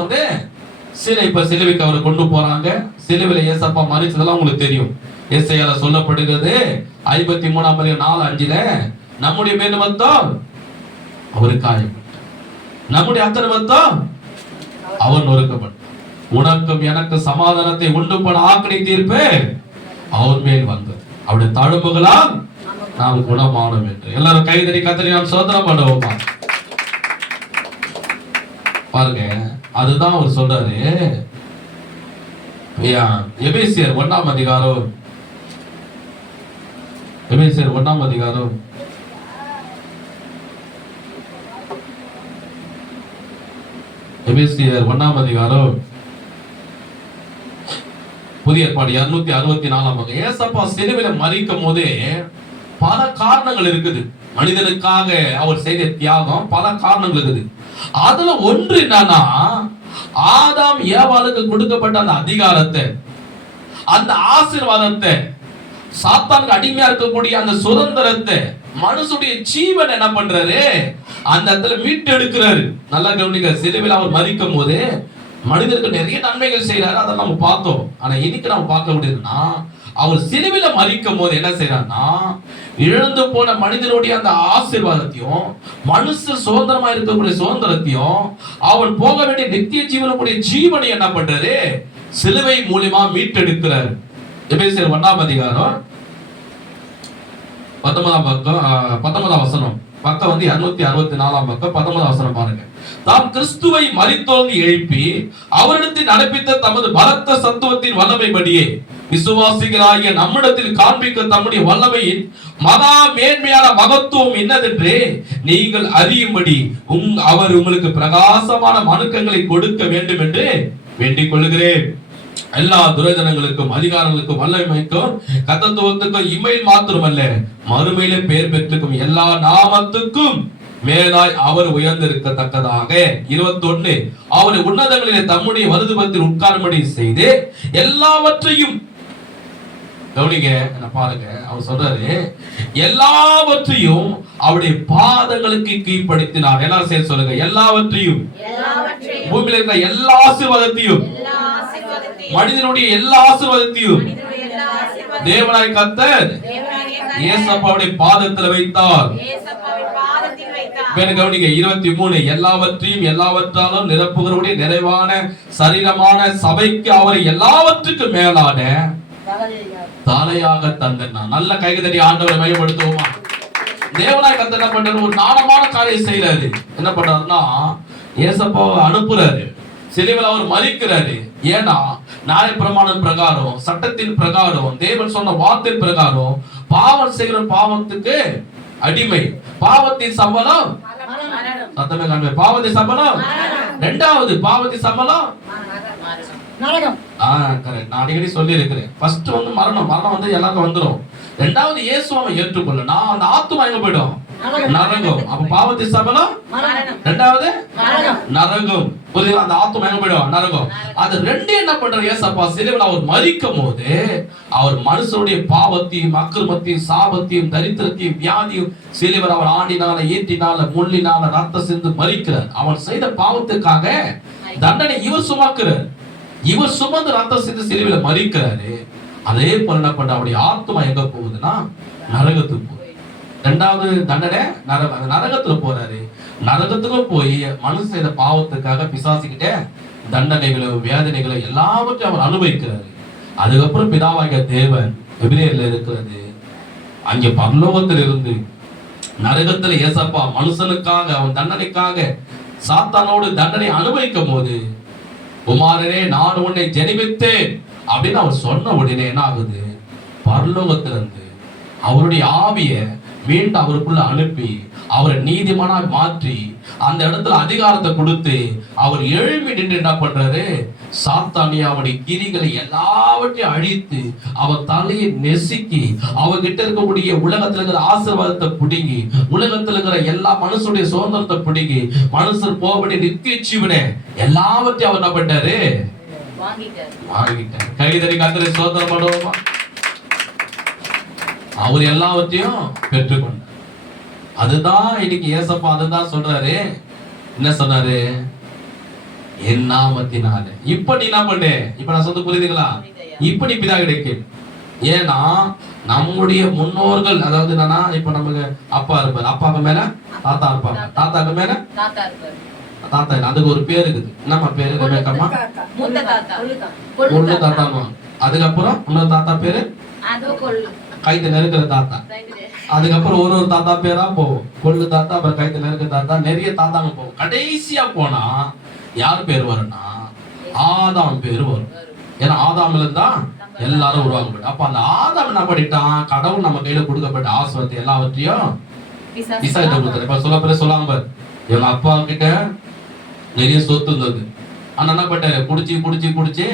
சிலுவைக்கு அவரை கொண்டு போறாங்க. சிலுவையில ஏசப்பா மரிச்சதெல்லாம் உங்களுக்கு தெரியும். ஏசாயால சொல்லப்படுகிறது 53:4-5 நம்முடைய மேல் நிமித்தம் அவர் காயப்பட்டார், நம்முடைய அத்தனை நிமித்தம் அவர் நொறுக்கப்பட்டார், உனக்கும் எனக்கு சமாதானத்தை உண்டு பண்ண ஆக்கினை தீர்ப்பு அவர் மேல் வந்தது, அவருடைய தழும்புகளால் நாம் குணமானோம் என்று. எல்லாரும் கைதறி கர்த்தரை நாம் சோதனை பண்ணுவோமா? பாருங்க, அதுதான் அவர் சொல்றாரு. எபேசியர் 1 அதிகாரம், எபேசியர் 1 அதிகாரம் எபேசியர் 1 அதிகாரம் புதிய ஏற்பாடு 264 ஏசப்பா சிலுவையில மரிக்கும் போதே பல காரணங்கள் இருக்குது. மனிதனுக்காக அவர் செய்த தியாகம் பல காரணங்கள் இருக்குது. அதுல ஒன்று என்னன்னா, ஆதாம் ஏவாளுக்கு கொடுக்கப்பட்ட அந்த அதிகாரத்தை, அந்த ஆசீர்வாதத்தை, சாத்தானுக்கு அடிமையா இருக்கக்கூடிய அந்த சுதந்திரத்தை, மனுஷனுடைய ஜீவன் என்ன பண்றாரு, அந்த இடத்துல மீட்டு எடுக்கிறாரு. நல்லா கவனிங்க, சிலுவையில் அவர் மரிக்கும் போது மனிதருக்கு நிறைய நன்மைகள் செய்யறாரு, அதை நம்ம பார்த்தோம். ஆனா இன்னைக்கு நம்ம பார்க்க முடியுதுன்னா, அவர் சிலுவையில மரிக்கும் போது என்ன செய்யறாருன்னா, இழந்து போன மனிதனுடைய அந்த ஆசீர்வாதத்தையும் மனுஷர் சுதந்திரமா இருக்கக்கூடிய சுதந்திரத்தையும் அவன் போக வேண்டிய நித்திய ஜீவனுடைய ஜீவனை என்ன பண்றாரு, சிலுவை மூலமா மீட்டெடுக்கிறார். எபேசியர் 1 அதிகாரம் 19 வசனம், பக்கம் 264 பக்கம் 19 வசனம் பாருங்க. தாம் கிறிஸ்துவை மரித்தோர்ந்து எழுப்பி அவரிடத்தில் நடப்பித்த தமது பலத்த சத்துவத்தின் வல்லமைப்படியே விசுவாசிகளாகிய நம்மிடத்தில் காண்பிக்க தம்முடைய வல்லமையின் மகா மேன்மையான மகத்துவம் என்னதென்று நீங்கள் அறியும்படி அவர் உங்களுக்கு பிரகாசமான மனுக்கங்களை கொடுக்க வேண்டும் என்று வேண்டிக் கொள்கிறேன். எல்லா துரைதனங்களுக்கும் அதிகாரங்களுக்கும் வல்லமைக்கும் கர்த்தத்துவத்துக்கும் இம்மையில் மாத்திரமல்ல மறுமையிலே பெயர் பெற்றுக்கும் எல்லா நாமத்துக்கும் மேலாய் அவர் உயர்ந்திருக்கத்தக்கதாக. 21 அவரை உன்னதங்களிலே தம்முடைய வலதுபுறத்தில் உட்காரும்படி செய்து எல்லாவற்றையும் கவனிங்க, பாருங்க, அவர் சொல்றாரு எல்லாவற்றையும் அவருடைய பாதங்களுக்கு கீழ்ப்படுத்தினார். எல்லாரும் சேர்ந்து சொல்லுங்க, எல்லாவற்றையும். பூமியில இருக்கிற எல்லா ஆசீர்வாதத்தையும், மனிதனுடைய எல்லா ஆசீர்வாதத்தையும் தேவனாய் கர்த்தர் இயேசுவுடைய பாதத்தில் வைத்தார். கவனிங்க 23 எல்லாவற்றையும் எல்லாவற்றாலும் நிரப்புகிறவருடைய நிறைவான சரீரமான சபைக்கு அவரை எல்லாவற்றுக்கும் மேலான தலையாக தந்தனா. நல்ல கைதடி ஆண்டவரை மையப்படுத்துவோமா? தேவனாய் கர்த்தர் என்ன பண்றாரு? ஒரு நாணமான காரியம் செய்யறாரு. என்ன பண்றாருன்னா, இயேசுவை அனுப்புறாரு, சிலுவையில் அவர் மரிக்கிறாரு. ஏன்னா நியாயப்பிரமாணம் பிரகாரம், சட்டத்தின் பிரகாரம், தேவன் சொன்ன வார்த்தை பிரகாரம் பாவம் செய்கிற பாவத்துக்கு அடிமை. பாவத்தின் சம்பளம் சத்தமே காண்பே, பாவத்தின் சம்பளம். இரண்டாவது பாவத்தின் சம்பளம் நரகம். கரெக்ட். நான் அடிக்கடி சொல்லி இருக்கிறேன். ஃபர்ஸ்ட் வந்து மரணம். மரணம் வந்து எல்லாருக்கும் வந்துடும். இரண்டாவது இயேசுவை ஏற்றுக்கொள்ள நான் அந்த ஆத்துமா எங்க போயிடும்? நரகம். அப்ப பாவத்தின் சம்பளம் இரண்டாவது நரகம். அந்த ஆத்துமா எங்க போயிடும்? நரகம். அது ரெண்டு என்ன பண்ற இயேசப்பா சிலுவையில் அவர் மரிக்கும் போது அவர் மனுஷனுடைய பாவத்தையும் அக்கிரமத்தையும் சாபத்தையும் தரித்திரத்தையும் வியாதியும் சிலுவையில் அவர் ஆண்டினால ஈட்டினால முள்ளினால ரத்த சிந்து மரிக்கிறார். அவன் செய்த பாவத்துக்காக தண்டனை இவர் சுமக்கிறார். இவர் சுமந்து ரத்த சிந்து சிலுவையில் மரிக்கிறாரு. அதே போல என்ன பண்ற அவருடைய ஆத்மா எங்க போகுதுன்னா நரகத்துக்கு போகுது. இரண்டாவது தண்டனை நரகம். நரகத்துல போறாரு. நரகத்துக்கும் போய் மனுஷன் செய்த பாவத்துக்காக பிசாசிக்கிட்ட தண்டனைகளும் வேதனைகளும் எல்லாவற்றையும் அவர் அனுபவிக்கிறாரு. அதுக்கப்புறம் பிதாவாகிய தேவன் எபிரேயர்ல இருக்கிறது அங்கே பரலோகத்தில் இருந்து நரகத்துல ஏசப்பா மனுஷனுக்காக அவன் தண்டனைக்காக சாத்தானோடு தண்டனை அனுபவிக்கும் போது, குமாரனே நான் உன்னை ஜெனிபித்தேன் அப்படின்னு அவர் சொன்ன உடனே என்ன ஆகுது? பரலோகத்திலிருந்து அவருடைய ஆவிய மீண்டும் அவருக்குள்ள அனுப்பி அவரை நீதிமானாய் மாற்றி அந்த இடத்துல அதிகாரத்தை கொடுத்து அவர் எழுப்பி நின்று என்ன பண்றாரு? சாத்தானிய அவருடைய கிரிகளை எல்லாவற்றையும் அழித்து அவர் தலையை நெசுக்கி அவர்கிட்ட இருக்கக்கூடிய உலகத்துல இருக்கிற ஆசீர்வாதத்தை பிடுங்கி உலகத்துல இருக்கிற எல்லா மனுஷனுடைய சுதந்திரத்தை பிடுங்கி மனுஷன் போகக்கூடிய நித்திய ஜீவனை எல்லாவற்றையும் அவர் என்ன பண்ணாரு? வாங்கிட்டார். கைதறி கர்த்தரை ஸ்தோத்திரம் பண்ணுவோமா? அவர் எல்லாவற்றையும் பெற்றுக்கொண்டார். அதுதான் இன்னைக்கு ஏசப்பா அதுதான் சொல்றாரு. என்ன சொன்னாரு? என் நாமத்தினால. இப்ப நீ என்ன பண்ணு? இப்ப நான் சொல்ல புரியுதுங்களா? இப்ப நீ பிதா கிடைக்கு. ஏன்னா நம்முடைய முன்னோர்கள், அதாவது என்னன்னா, இப்ப நமக்கு அப்பா இருப்பாரு, அப்பாவுக்கு மேல தாத்தா இருப்பாங்க, தாத்தாக்கு மேல தாத்தா. அதுக்கு ஒரு பேர் இருக்குது. என்னம்மா பேரு? ரமேக்கம்மா கொள்ளு தாத்தா. அதுக்கப்புறம் இன்னொரு தாத்தா பேரு கைத்து நெருக்கிற தாத்தா. அதுக்கப்புறம் ஒரு தாத்தா பேரா போவோம். கொள்ளு தாத்தா, அப்புறம் கைத்து நெருக்கிற தாத்தா, நிறைய தாத்தாங்க போவோம். கடைசியா போனா யார் பேர் வரும்னா ஆதாம் பேரு வரும். ஏன்னா ஆதாம்ல தான் எல்லாரும் உருவாக்கப்பட்டு. அப்ப அந்த ஆதாம் என்ன பண்ணிட்டான்? கடவுள் நம்ம கையில கொடுக்கப்பட்ட ஆசீர்வாதத்தை எல்லாவற்றையும் இசாக்கிட்ட கொடுத்தாரு. இப்ப சொல்ல பேர் சொல்லாம பாரு, இவங்க அப்பா கிட்ட நிறைய சொத்து இருந்தது. ஆனா என்ன பண்ணாரு? குடிச்சு குடிச்சு குடிச்சு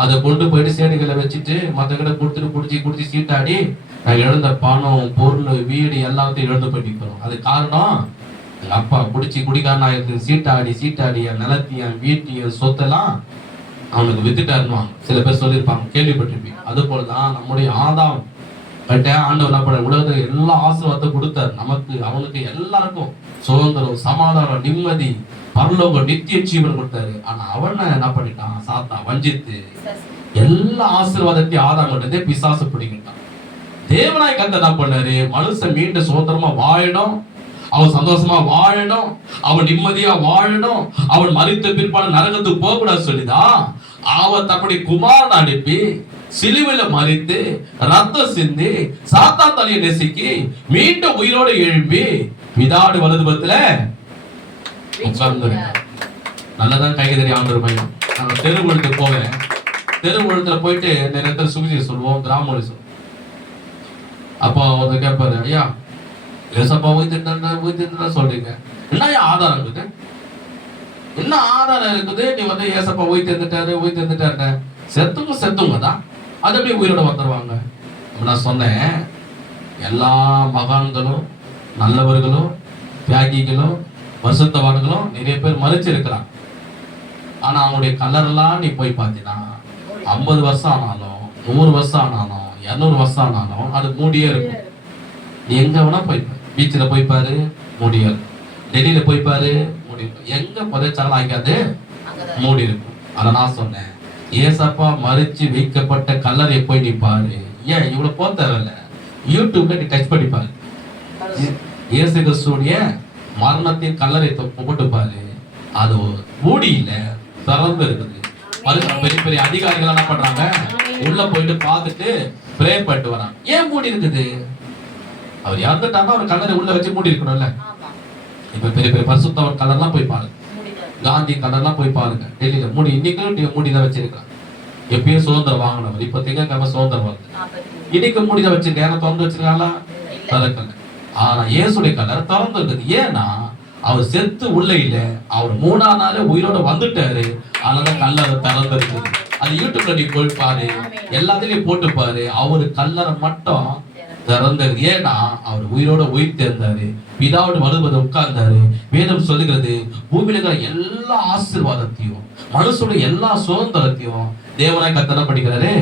அதை கொண்டு போயிட்டு சேடுகளை வச்சுட்டு மற்ற கிட்ட கொடுத்துட்டு குடிச்சு குடிச்சு சீட்டாடி நான் இழந்த பணம் பொருள் வீடு எல்லாத்தையும் இழந்து போயிட்டு. அது காரணம் எங்க அப்பா குடிச்சு குடிக்காரனா இருக்கு. சீட்டாடி சீட்டாடி என் நிலத்தையும் வீட்டையும் சொத்தெல்லாம் அவனுக்கு வித்துட்டாருன்னுவாங்க. சில பேர் சொல்லியிருப்பாங்க, கேள்விப்பட்டிருப்பீங்க. அது போலதான் நம்முடைய ஆதாம் கிட்ட ஆண்டவர் என்ன பண்ண உலகத்துக்கு எல்லா ஆசீர்வாதத்தை கொடுத்தாரு. நமக்கு அவனுக்கு எல்லாருக்கும் சுதந்திரம், சமாதானம், நிம்மதி, பரலோகம், நித்திய ஜீவன் கொடுத்தாரு. ஆனா அவன் என்ன பண்ணிட்டான்? சாத்தான் வஞ்சித்து எல்லா ஆசீர்வாதத்தையும் ஆதாம் கிட்டே பிசாசு பிடிக்கிட்டான். தேவனாய் கர்த்தர் என்ன பண்ணாரு? மனுஷன் மீண்டும் சுதந்திரமா வாழணும், அவன் சந்தோஷமா வாழணும், அவன் நிம்மதியா வாழணும், அவன் மரித்த பிற்பாடு நரகத்துக்கு போக கூடாது சொல்லிதான் அவன் தன்னுடைய குமாரன் அனுப்பி சிலுவையில மரித்து ரத்தம் சிந்தி சாத்தான் தலையை நெசுக்கி மீண்டும் உயிரோடு எழுப்பி பிதாடு வலதுபுறத்துல உட்கார்ந்து. நல்லதான் கைகதறி ஆண்டவர் மையம். நாங்க தெருவுழுத்து போவேன். தெருவுழுத்துல போயிட்டு நிறைய சுவிசேஷம் சொல்லுவோம், கிராமொழி சொல்லுவோம். அப்போ அவர் கேட்பாரு, ஐயா ஏசப்பா உயிர்த்தெழுந்தா சொல்றீங்க, என்ன ஆதாரம் இருக்குது? என்ன ஆதாரம் இருக்குது? நீ வந்து ஏசப்பா உயிர்த்தெழுந்துட்டாரு. செத்துங்க தான். அது எப்படி உயிரோட வந்துருவாங்க? நான் சொன்னேன், எல்லா மகான்களும் நல்லவர்களும் தியாகிகளும் பரிசுத்தவான்களும் நிறைய பேர் மறிச்சிருக்கிறாங்க. ஆனா அவங்களுடைய கலர்லாம் நீ போய் பார்த்தீங்கன்னா 50 வருஷம் ஆனாலும் 100 வருஷம் ஆனாலும் 200 வருஷம் ஆனாலும் அது மூடியே இருக்கும். எங்க வேணா போய்ப்பாரு, பீச்சில் போய்ப்பாரு மூடியே இருக்கும், டெல்லியில போய்ப்பாரு மூடி இருக்கும், எங்க புதைச்சாலும் ஆகாது மூடி இருக்கும். அதை நான் சொன்னேன், ஏசப்பா மறிச்சு வைக்கப்பட்ட கல்லறை போய் நீ பாரு. ஏன் இவ்வளவு போக தேவையில்ல, யூடியூப்ல நீ டச் பண்ணி பாரு. இயேசு கிறிஸ்துடைய மரணத்தின் கல்லறை போட்டு பாரு, அது மூடி இல்ல, திறந்து இருக்குது. பெரிய பெரிய அதிகாரிகள் என்ன பண்றாங்க, உள்ள போயிட்டு பார்த்துட்டு பிரே பண்ணிட்டு வராங்க. ஏன் மூடி இருக்குது? அவர் இறந்துட்டாங்க, அவர் கல்லறை உள்ள வச்சு மூடி இருக்கணும்ல. இப்ப பெரிய பெரிய பரிசுத்தவர் கலர்லாம் போய் பாருங்க, காந்தி கலர்லாம் போய் பாருங்க, டெல்லியில மூடி, இன்னைக்கு மூடிதான் வச்சிருக்காங்க. எப்பயும் சுதந்திரம் வாங்கினவர், இப்ப திங்கக்கிழமை சுதந்திரம் வருது, இன்னைக்கு மூடிதான் வச்சிருக்க. ஏன்னா திறந்து வச்சிருக்காங்களா? திறக்கல. ஆனா இயேசுடைய கல்லறை திறந்து இருக்குது. ஏன்னா அவர் செத்து உள்ள இல்ல, அவர் 3ஆம் நாளே உயிரோட வந்துட்டாரு. அதனாலதான் கல்லறை திறந்து இருக்குது. அது யூடியூப்ல நீ போய் பாரு, எல்லாத்துலயும் போட்டு பாரு, அவரு கல்லறை மட்டும் திறந்தது. ஏன்னா அவர் உயிரோட உயிர் தேர்ந்தாரு, பிதாவோட வலுவதை உட்கார்ந்தாரு. வேதம் சொல்லுகிறது, பூமியில இருக்கிற எல்லா ஆசீர்வாதத்தையும் மனுஷனுடைய எல்லா சுதந்திரத்தையும் தேவனாய் கர்த்தர் படிக்கிறாரு,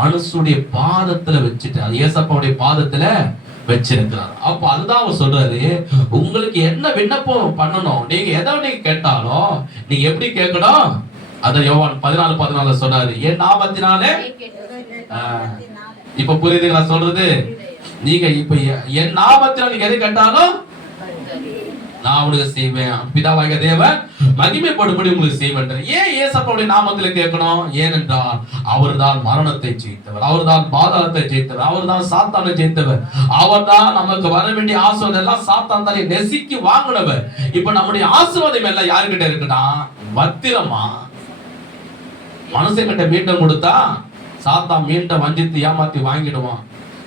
மனுஷனுடைய பாதத்துல வச்சுட்டாரு, ஏசப்பாவுடைய பாதத்துல வச்சிருக்கிறார். அப்ப அதுதான் அவர் சொல்றாரு, உங்களுக்கு என்ன விண்ணப்பம் பண்ணணும், நீங்க எதை நீங்க கேட்டாலும் நீங்க எப்படி கேட்கணும், அத யோவான் 14:14 சொன்னாரு, என் நாமத்தினாலே. இப்ப புரியுதுங்களா சொல்றது? நீங்க இப்ப என் நாமத்தினால நீங்க எதை கேட்டாலும் நான் உங்களுக்கு செய்வேன், பிதாவாகிய தேவன் மகிமைப்படும்படி உங்களுக்கு செய்வேன். ஏன் ஏசப்பாவுடைய நாமத்துல கேட்கணும்? ஏனென்றால் அவர் தான் மரணத்தை ஜெயித்தவர், அவர் தான் பாதாளத்தை ஜெயித்தவர், அவர் தான் சாத்தானை ஜெயித்தவர், அவர் தான் நமக்கு வர வேண்டிய ஆசீர்வாதம் எல்லாம் சாத்தான் தலை நெசுக்கி வாங்கினவர். இப்ப நம்முடைய ஆசீர்வாதம் எல்லாம் யாருக்கிட்ட இருக்குன்னா பத்திரமா மனுஷங்கிட்ட மீண்டும் கொடுத்தா சாத்தான் மீண்டும் வஞ்சித்து ஏமாத்தி வாங்கிடுவான்,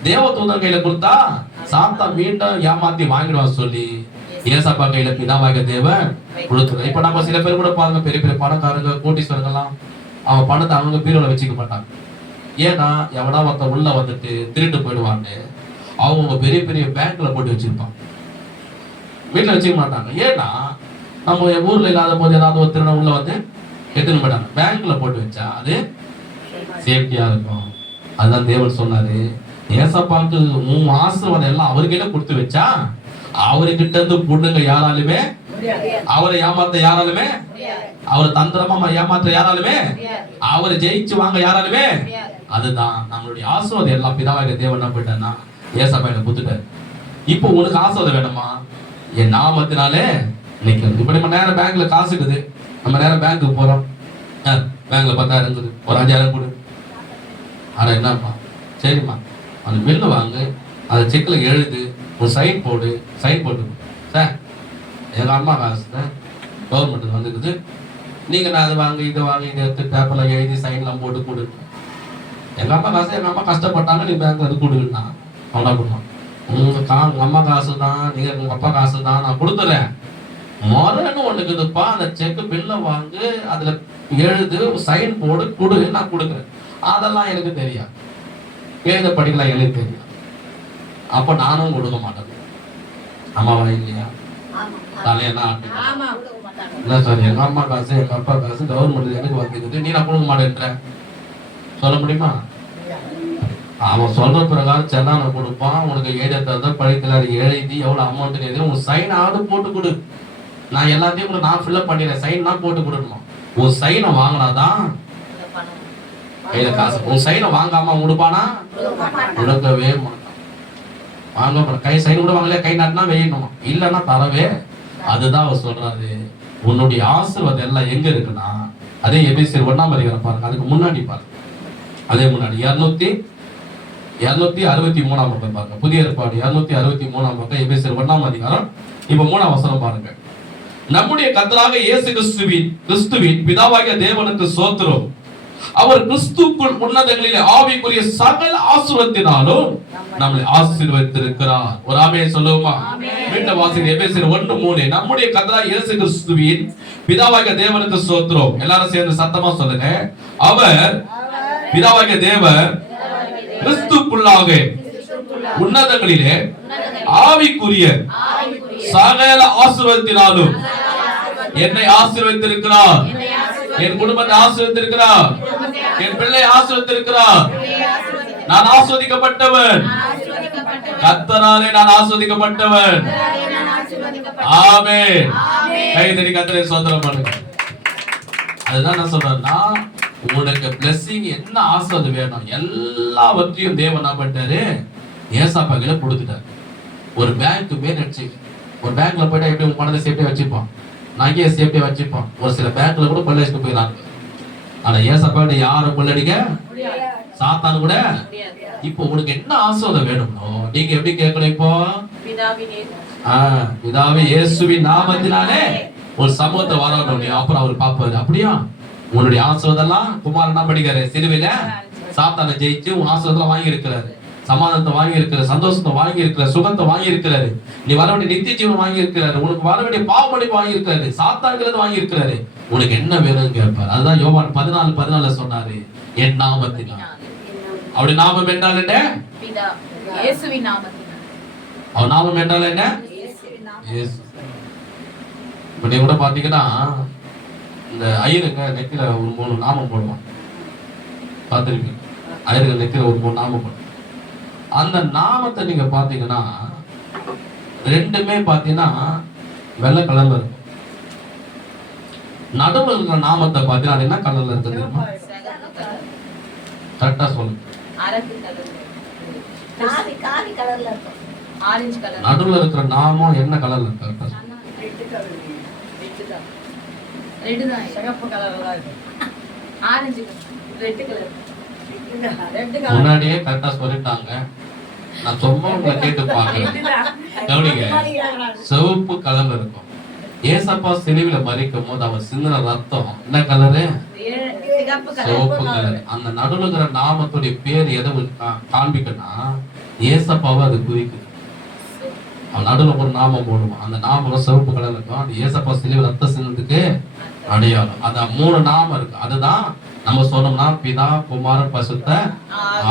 தேவதூதன் கையில கொடுத்தா சாத்தான் மீண்டும் ஏமாத்தி வாங்கிடுவான் சொல்லி ஏசப்பா கையில பிதாவாகிய தேவன் கொடுத்துரு. இப்ப நம்ம சில பேர் கூட பாருங்க, பெரிய பெரிய பணக்காரங்க கோட்டீஸ்வரங்கள்லாம் அவன் பணத்தை அவங்க பீரோல வச்சுக்க மாட்டாங்க. ஏன்னா எவனா ஒருத்த உள்ள வந்துட்டு திருட்டு போயிடுவாங்க, அவங்க பெரிய பெரிய பேங்க்ல போட்டு வச்சிருப்பான், வீட்டுல வச்சுக்க மாட்டாங்க. ஏன்னா நம்ம ஊர்ல இல்லாத போது ஏதாவது ஒரு திருட உள்ள வந்து எடுத்துன்னு போயிட்டாங்க, பேங்க்ல போட்டு வச்சா அது சேஃப்டியா இருக்கும். அதுதான் தேவன் சொன்னாரு, ஏசப்பாக்கு உன் ஆசீர்வாதம் எல்லாம் அவர்கிட்ட கொடுத்து வச்சா அவர்கிட்ட இருந்து பொண்ணுங்க யாராலுமே அவரை ஏமாத்த யாராலுமே, அவரை தந்திரமா ஏமாத்த யாராலுமே, அவரை ஜெயிச்சு வாங்க யாராலுமே. அதுதான் நம்மளுடைய ஆசீர்வாதம் எல்லாம் பிதாவாகிய தேவன் என்ன போயிட்டான்னா ஏசப்பா என்ன கொடுத்துட்டாரு. இப்போ உனக்கு ஆசீர்வாதம் வேணுமா? என் நாமத்தினாலே இன்னைக்கு இப்ப நம்ம நேரம் பேங்க்ல காசு இருக்குது, நம்ம நேரம் பேங்க்குக்கு போறோம், பேங்க்ல 10,000 இருக்குது, ஒரு 5,000 கொடு. ஆனா என்னப்பா, சரிம்மா அந்த பில்லு வாங்கு, அந்த செக்ல எழுது, ஒரு சைன் போடு, சைன் போட்டு சார் எங்க அம்மா காசு தான் கவர்மெண்ட் வந்துக்குது, நீங்க நான் அதை வாங்கி இதை வாங்கி இதை எடுத்து பேப்பர்ல எழுதி சைன்லாம் போட்டு கொடு. எங்க அம்மா காசு, எங்க அம்மா கஷ்டப்பட்டாங்க, நீ பேங்க்ல அது கொடுன்னா அவனா பண்ணுவான். உங்க அம்மா காசு தான், நீங்க உங்க அப்பா காசு தான், நான் கொடுத்துறேன். மொரன்னு ஒண்ணு இருக்குதுப்பா, அந்த செக்கு பில்ல வாங்கு, அதுல எழுது, சைன் போடு, கொடு, நான் கொடுக்குறேன். அதெல்லாம் எனக்கு தெரியாது, எழுத படிக்கலாம் எனக்கு தெரியும். அப்ப நானும் கொடுக்க மாட்டேன். அம்மாவா இல்லையா? தலையெல்லாம் இல்ல சார், எங்க அம்மா காசு எங்க அப்பா காசு கவர்மெண்ட் எனக்கு வந்துக்குது, நீ நான் கொடுக்க மாட்டேன்ற சொல்ல முடியுமா? அவன் சொல்ற பிரகாரம் செல்லான கொடுப்பான், உனக்கு எழுத படிக்கல எழுதி எவ்வளவு அமௌண்ட் எழுதி உன் சைன் ஆடு போட்டு கொடு, நான் எல்லாத்தையும் கூட நான் ஃபில்அப் பண்ணிடுறேன், சைன்லாம் போட்டு கொடுக்கணும். உன் சைனை வாங்கினாதான் கையில காசு. உன் சைனை வாங்காம கொடுப்பானா? கொடுக்கவே மாட்டான். வாங்க கை சைன் கூட வாங்கல, கை நாட்டினா வெயிடணும், இல்லைன்னா தரவே. அதுதான் அவர் சொல்றாரு, உன்னுடைய ஆசீர்வாதம் எல்லாம் எங்க இருக்குன்னா அதே எபேசியர் 1ஆம் அதிகாரம் பாருங்க, அதுக்கு முன்னாடி பாருங்க, அதே முன்னாடி 263ஆம் பக்கம் பாருங்க, புதிய ஏற்பாடு 263ஆம் பக்கம் எபேசியர் 1ஆம் அதிகாரம். இப்ப 3ஆம் வசனம் பாருங்க, நம்முடைய கர்த்தராகிய இயேசு கிறிஸ்துவின் பிதாவாகிய தேவனுக்கு ஸ்தோத்திரம், அவர் கிறிஸ்துக்குள் உன்னதங்களிலே ஆவிக்குரிய சகல ஆசீர்வாதத்தினாலும் நம்மை ஆசீர்வதித்திருக்கிறார். ஒரு ஆமென் சொல்லுவோமா? மீண்டும் வாசிங்க, எபேசியர் 1:3. நம்முடைய கர்த்தராகிய இயேசு கிறிஸ்துவின் பிதாவாகிய தேவனுக்கு ஸ்தோத்திரம். எல்லாரும் சேர்ந்து சத்தமா சொல்லுங்க, அவர் பிதாவாகிய தேவன் கிறிஸ்துக்குள்ளாக உன்னதங்களிலே ஆவிக்குரிய சகல ஆசீர்வாதத்தினாலும் என்னை ஆசீர்வதித்திருக்கிறார். என் குடும்பத்தை ஆசீர்வதித்திருக்கிறார். என் பிள்ளை ஆசீர்வதித்திருக்கிறார். நான் ஆசீர்வதிக்கப்பட்டவன். கர்த்தராலே நான் ஆசீர்வதிக்கப்பட்டவன். ஆமென். கைதடி கர்த்தரை ஸ்தோத்திரம் பண்ணுங்க. அதுதான் நான் சொல்றேன்னா, உனக்கு blessing என்ன ஆசீர்வாதம் வேணும் எல்லாவற்றையும் தேவன் என்ன பண்ணிட்டாரு, ஏசாப்பா கையில கொடுத்துட்டாரு. ஒரு பேங்க் மேனேஜ், ஒரு பேங்க்ல போயிட்டா எப்படி உன் பணத்தை சேஃப்டியா வச்சுப்பான், நகையை சேஃப்டியா வச்சுப்பான். ஒரு சில பேங்க்ல கூட கொள்ளையடிச்சு போயிடறாங்க. ஆனா ஏசாப்பா கிட்ட யாரும் கொள்ளடிக்க சாத்தான் கூட. இப்போ உனக்கு என்ன ஆசீர்வாதம் வேணும்னோ நீங்க எப்படி கேட்கணும்? இப்போ பிதாவே இயேசுவின் நாமத்தினாலே ஒரு சமூகத்தை வரணும், அப்புறம் அவர் பாப்பாரு. அப்படியா? உன்னுடைய ஆசீர்வாதம் எல்லாம் குமாரன் என்ன பண்ணிக்காரு, சிலுவையில சாத்தானை ஜெயிச்சு உன் ஆசீர்வாதம் வாங்கி இருக்கிறாரு, சமாதானத்தை வாங்கி இருக்கிறார், சந்தோஷத்தை வாங்கி இருக்கிறார், சுகத்தை வாங்கி இருக்கிறாரு, நீ வர வேண்டிய நித்திய ஜீவன் வாங்கி இருக்கிறாரு, உனக்கு வர வேண்டிய பாவமன்னிப்பு வாங்கி இருக்கிறாரு, சாத்தான்கிறது வாங்கி இருக்கிறாரு. உனக்கு என்ன வேணும்னு கேட்பாரு. அதுதான் யோவான் 14:14 சொன்னாரு, என் நாமத்தினால். அவருடைய நாமம் என்றால் என்ன? அவன் நாமம் என்றால் என்ன? இப்ப நீ கூட பாத்தீங்கன்னா இந்த ஐயருங்க நெத்தில ஒரு 3 நாமம் போடுவான், பார்த்திருக்கீங்க? ஐயருங்க நெத்தில ஒரு 3 நாமம் போடுவான். அந்த நாமத்தை நீங்க பாத்தீங்கன்னா ரெண்டுமே பாத்தீங்கன்னா வெள்ளை கலர்ல இருக்கும். நடுவில் இருக்கிற நாமத்தை பாத்தீங்கன்னா என்ன கலர்ல இருக்குது? கரெக்டா சொல்லுங்க. நடுவில் இருக்கிற நாமம் என்ன கலர்ல இருக்கு? முன்னாடியே கரெக்டா சொல்லிட்டாங்க. நான் சும்மா உங்களை கேட்டு பாக்குறேன். கவனிங்க, சிவப்பு கலர்ல இருக்கும். ஏசப்பா சிலுவையில மரிக்கும் போது அவர் சிந்தின ரத்தம் என்ன கலரு? சிவப்பு கலர். அந்த நடுவில் இருக்கிற நாமத்துடைய பேர் எதை காண்பிக்கன்னா ஏசப்பாவை அது குறிக்குது. அவன் நடுவில் ஒரு நாமம் போடுவான், அந்த நாமம் சிவப்பு கலர்ல இருக்கும். அது ஏசப்பா சிலுவையில ரத்தம் சிந்ததுக்கு அடையாளம். அந்த 3 நாமம் இருக்கு. அதுதான் நம்ம சொன்னோம்னா பிதா, குமாரன், பரிசுத்த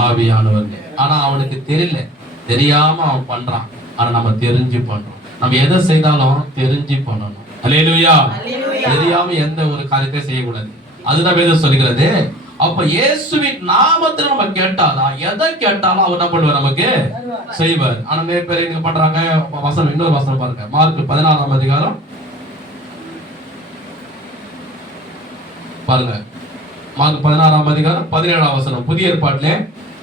ஆவியானவர். ஆனா அவனுக்கு தெரியல, தெரியாம அவன் பண்றான். ஆனா நம்ம தெரிஞ்சு பண்றோம். நம்ம எதை செய்தாலும் தெரிஞ்சு பண்ணணும். அல்லேலூயா. தெரியாம எந்த ஒரு காரியத்தை செய்யக்கூடாது. அதுதான் வேதம் சொல்லுகிறது. அப்ப இயேசுவின் நாமத்துல நம்ம கேட்டாதான், எதை கேட்டாலும் அவர் என்ன பண்ணுவார், நமக்கு செய்வார். ஆனா நிறைய பேர் என்ன பண்றாங்க, வசனம், இன்னொரு வசனம் பாருங்க, மார்க் 14ஆம் அதிகாரம் பாருங்க. மார்க் 16ஆம் அதிகாரம் 17ஆம் வசனம். புதிய ஏற்பாட்டிலே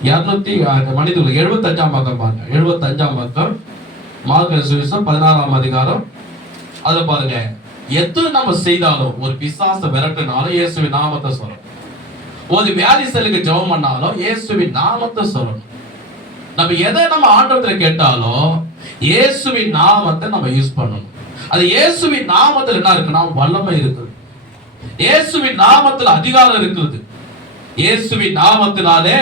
75ஆம் பக்கம் பாருங்க. 75ஆம் பக்கம் மார்க் சுவிசேஷம் 16ஆம் அதிகாரம். அத பாருங்க. எது நம்ம செய்தாலும், ஒரு பிசாசை விரட்டினாலும் இயேசுவின் நாமத்தை சொல்லணும். ஒரு வியாதிஸ்தலுக்கு ஜெபம் பண்ணாலும் இயேசுவின் நாமத்தை சொல்லணும். நம்ம எதை நம்ம ஆண்டவத்துல கேட்டாலும் இயேசுவின் நாமத்தை நம்ம யூஸ் பண்ணணும். அது இயேசுவின் நாமத்துல என்ன இருக்குன்னா வல்லமை இருக்குது. இயேசுவின் நாமத்துல அதிகாரம் இருக்குது. இயேசுவின் நாமத்தினாலே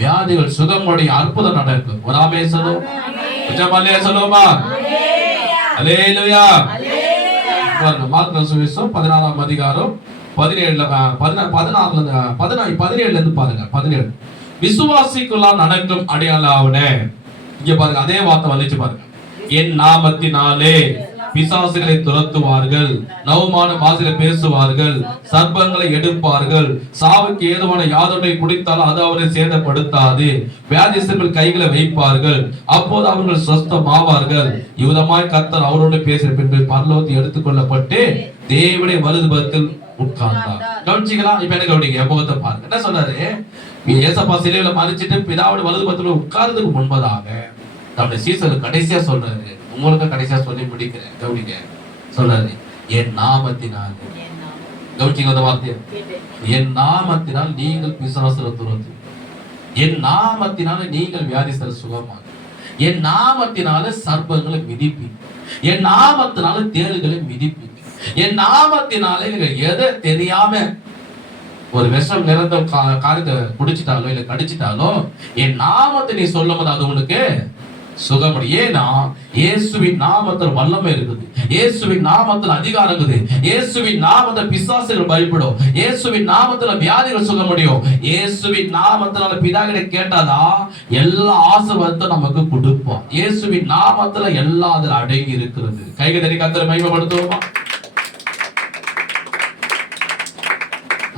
வியாதிகள் சுகமுடைய அற்புதம் நடக்கும். ஒரு ஆமென் சொல்லுவோம். ஜெபலே சொல்லுவோமா? அல்லேலூயா. மார்க் சுவிசேஷம் 16ஆம் அதிகாரம் 17 இருந்து பாருங்க. 17 விசுவாசிக்குள்ளால் நடக்கும் அடையாளம். இங்க பாருங்க, அதே வார்த்தை வந்துச்சு பாருங்க. என் நாமத்தினாலே பிசாசுகளை துரத்துவார்கள், நவமான பாஷையில பேசுவார்கள், சர்ப்பங்களை எடுப்பார்கள், சாவுக்கு ஏதுவான யாதொன்றை குடித்தாலும் அது அவரை சேதப்படுத்தாது, வியாதிஸ்தர்கள் கைகளை வைப்பார்கள், அப்போது அவர்கள் சொஸ்தமாவார்கள். இவ்விதமாய் கர்த்தர் அவரோடு பேசின பின்பு பரலோகத்தில் எடுத்துக்கொள்ளப்பட்டு தேவனுடைய வலதுபுறத்தில் உட்கார்ந்தார். கவனிச்சிக்கலாம். இப்ப என்ன கவனிங்க, முகத்தை பாருங்க. என்ன சொன்னாரு? ஏசப்பா சிலுவையில மரிச்சிட்டு பிதாவுடைய வலதுபுறத்தில் உட்கார்றதுக்கு முன்பதாக தன்னுடைய சீசருக்கு கடைசியா சொல்றாரு, உங்களுக்கு கடைசியா சொல்லி முடிக்கிறேன். கவனிங்க, சொல்றாரு, என் நாமத்தினால். கவனிச்சிங்க அந்த வார்த்தையை. என் நாமத்தினால் நீங்கள் பிசாசுகளை துரத்து, என் நாமத்தினால நீங்கள் வியாதிஸ்தரை சுகமாக்கு, என் நாமத்தினால சர்ப்பங்களை மிதிப்பி, என் நாமத்தினால தேள்களை மிதிப்பி, என் நாமத்தினாலே நீங்க எதை தெரியாம ஒரு விஷம் நிறைந்த காரியத்தை குடிச்சிட்டாலோ இல்ல கடிச்சிட்டாலோ என் நாமத்தை நீ சொல்லும் போது அது உனக்கு சுகமடைய. ஏன்னா இயேசுவின் நாமத்தில் வல்லமை இருக்குது, இயேசுவின் நாமத்தில் அதிகாரம் இருக்குது, இயேசுவின் நாமத்தில் பிசாசுகள் பயப்படும், இயேசுவின் நாமத்தில் வியாதிகள் சுகமடையும். இயேசுவின் நாமத்தினால பிதாகிட்ட கேட்டாதா எல்லா ஆசீர்வாதத்தை நமக்கு கொடுப்போம். இயேசுவின் நாமத்துல எல்லாம் அதில் அடங்கி இருக்கிறது. கைகள் தட்டி கர்த்தரை மகிமைப்படுத்துவோமா?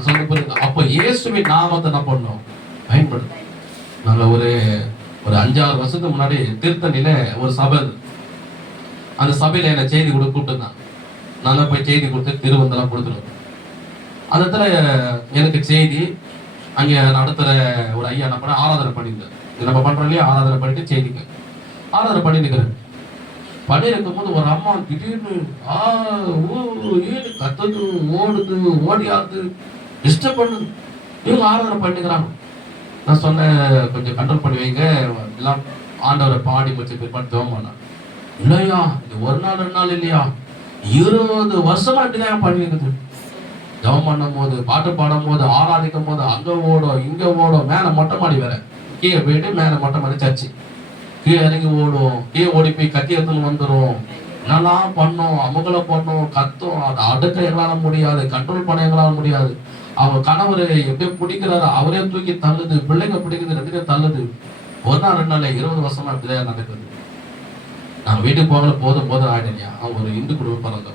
சொல்ல புரியுது? அப்ப இயேசுவின் நாமத்தை என்ன பண்ணோம்? பயன்படுத்தும். நாங்க ஒரு 5-6 வருஷத்துக்கு முன்னாடி திருத்தணியில ஒரு சபை, அந்த சபையில என்ன செய்தி கூட கூப்பிட்டுருந்தாங்க. நான் போய் செய்தி கொடுத்து திருவந்தெல்லாம் கொடுத்துருவேன். அந்த இடத்துல எனக்கு செய்தி அங்கே நடத்துற ஒரு ஐயா என்ன பண்ண ஆராதனை பண்ணியிருந்தேன். நம்ம பண்றோம் இல்லையா, ஆராதனை பண்ணிட்டு செய்திங்க ஆராதனை பண்ணிருக்கிறேன். பண்ணிருக்கும் போது ஒரு அம்மா திடீர்னு கத்துது, ஓடுது, ஓடியாடுது, டிஸ்டர்ப் பண்ணுது. இவங்க ஆராதனை பண்ணிக்கிறாங்க. நான் சொன்னேன் கொஞ்சம் கண்ட்ரோல் பண்ணி வைங்க, எல்லாம் ஆண்டவரை பாடி வச்சு பிற்பாடு ஜெபம் பண்ண. இல்லையா இது 1 நாள் 2 நாள் இல்லையா, 20 வருஷமா இப்படிதான் பண்ணிருக்குது. ஜெபம் பண்ணும் போது, பாட்டு பாடும் போது, ஆராதிக்கும் போது அங்க ஓடும் இங்க ஓடும். மேல மொட்டை மாடி வேற, கீழே போயிட்டு மேல மொட்டை மாடி சர்ச்சு, கீழே இறங்கி ஓடும், கீழே ஓடி போய் கத்தி எடுத்துன்னு வந்துடும். என்னெல்லாம் பண்ணும், அமுகலை பண்ணும், கத்தும். அதை அடுக்க எங்களால முடியாது, கண்ட்ரோல் பண்ண எங்களால முடியாது. அவங்க கணவர் எப்படியோ பிடிக்கிறாரு, அவரே தூக்கி தள்ளுது, பிள்ளைங்க பிடிக்குது, 2 பேரும் தள்ளுது. 1 நாள் 2 நாள் 20 வருஷமா இப்படிதான் நடக்குது. நாங்க வீட்டுக்கு போகல, போதும் ஆயிடுங்க. அவங்க ஒரு இந்து குடும்பம் பிறந்த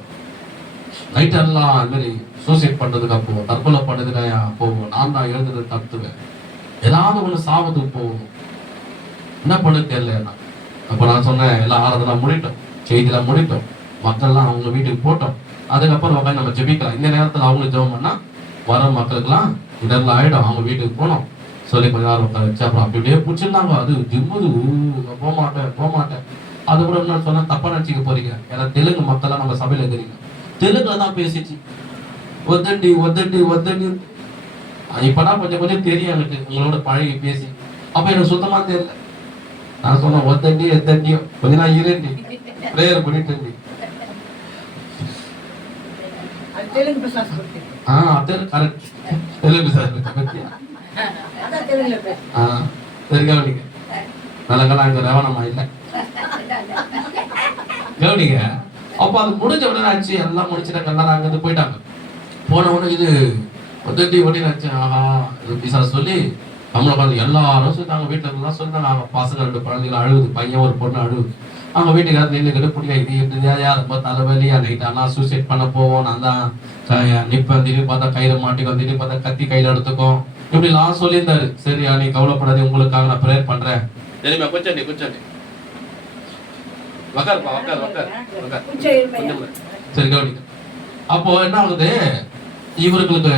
நைட் எல்லாம் இது மாதிரி சூசைட் பண்றதுக்கா போவோம், தற்கொலை பண்ணதுக்கா போவோம். நான் தான் எழுதுறது தத்துவேன், ஏதாவது ஒண்ணு சாபத்துக்கு போகணும். என்ன பண்ண தெரியல. அப்ப நான் சொன்னேன் எல்லாம் ஆறதெல்லாம் முடிட்டோம், செய்தியெல்லாம் முடிட்டோம், மக்கள்லாம் அவங்க வீட்டுக்கு போட்டோம். அதுக்கப்புறம் உட்காந்து நம்ம ஜெபிக்கலாம். இந்த நேரத்தில் அவங்களுக்கு ஜெபம் பண்ணா வர மக்களுக்கெல்லாம் இதெல்லாம் ஆயிடும். அவங்க வீட்டுக்கு போனோம் சொல்லி கொஞ்ச நேரம் உட்கார வச்சு அப்புறம் அப்படியே பிடிச்சிருந்தாங்க. அது ஜிம்முது, போக மாட்டேன். அது கூட என்ன சொன்னா தப்பா நினைச்சிக்க போறீங்க. ஏன்னா தெலுங்கு மக்கள்லாம் நம்ம சபையில இருக்கிறீங்க, தெலுங்குல தான் பேசிச்சு. ஒத்தண்டி ஒத்தண்டி ஒத்தண்டி. இப்பதான் கொஞ்சம் தெரியும் எனக்கு, உங்களோட பழகி பேசி. அப்ப எனக்கு சுத்தமா தெரியல. நான் சொன்னேன் ஒத்தண்டி எத்தண்டியோ கொஞ்ச நாள் இருண்டி பிரேயர் பண்ணிட்டு இருந்தி. ரவணமா இல்ல கவனிங்க. அப்ப அது முடிஞ்ச உடனே ஆச்சு, எல்லாம் முடிச்சுட்டாங்க, எல்லாரும் அங்கிருந்து போயிட்டாங்க. போன உடனே இது ஒத்தண்டி ஓடினு ஆச்சு. ஆஹா பிசா சொல்லி நம்மளை பார்த்து எல்லாரும் சொல்லிட்டாங்க, வீட்டுல இருந்தா சொல்லிட்டாங்க. அவங்க பசங்க 2 குழந்தைகள் அழுகுது, பையன் ஒரு பொண்ணு அழுகுது. அவங்க வீட்டுக்காரர் நின்றுக்கிட்டு பிடிக்கா இது இப்படியா ரொம்ப தலைவலியா, நைட் ஆனால் சூசைட் பண்ண போவோம். நான் தான் நிப்பேன், திடீர்னு பார்த்தா கையில மாட்டிக்கும், திடீர்னு பார்த்தா கத்தி கையில எடுத்துக்கும், இப்படிலாம் சொல்லியிருந்தாரு. சரியா நீ கவலைப்படாது, உங்களுக்காக நான் ப்ரேயர் பண்றேன். தெரியுமா கொஞ்சம் உக்காருப்பா, உக்கார். சரி கவனிக்க. அப்போ என்ன ஆகுது, இவர்களுக்கு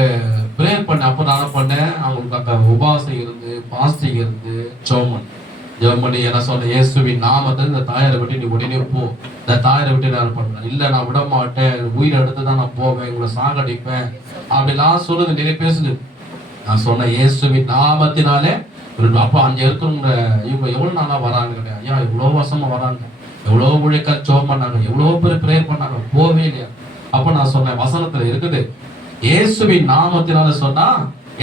ப்ரேயர் பண்ண. அப்போ நான் பண்ணேன், அவங்களுக்கு உபாசம் இருந்து பாஸ்டிங் இருந்து ஜெபம் பண்ணி என்ன சொன்ன, இயேசுவின் நாமத்தில் இந்த தாயாரை விட்டு நீ உடனே போ. இந்த தாயாரை விட்டு நான் பண்ணேன். இல்லை நான் விட மாட்டேன், உயிரை எடுத்து தான் நான் போவேன், உங்களை சாகடிப்பேன் அப்படிலாம் சொல்லுது. நிறைய பேசுது. நான் சொன்னேன் இயேசுவின் நாமத்தினாலே. அப்போ அங்கே இருக்கிறவங்க இவங்க எவ்வளவு நாளா வராங்க கிடையாது. ஐயா எவ்வளவு வருஷமா வராங்க, எவ்வளவு உழைக்க ஜெபம் பண்ணாங்க, எவ்வளவு பேர் ப்ரேயர் பண்ணாங்க, போவே இல்லையா. அப்ப நான் சொன்னேன் வசனத்துல இருக்குது, இயேசுவின் நாமத்தினால சொன்னா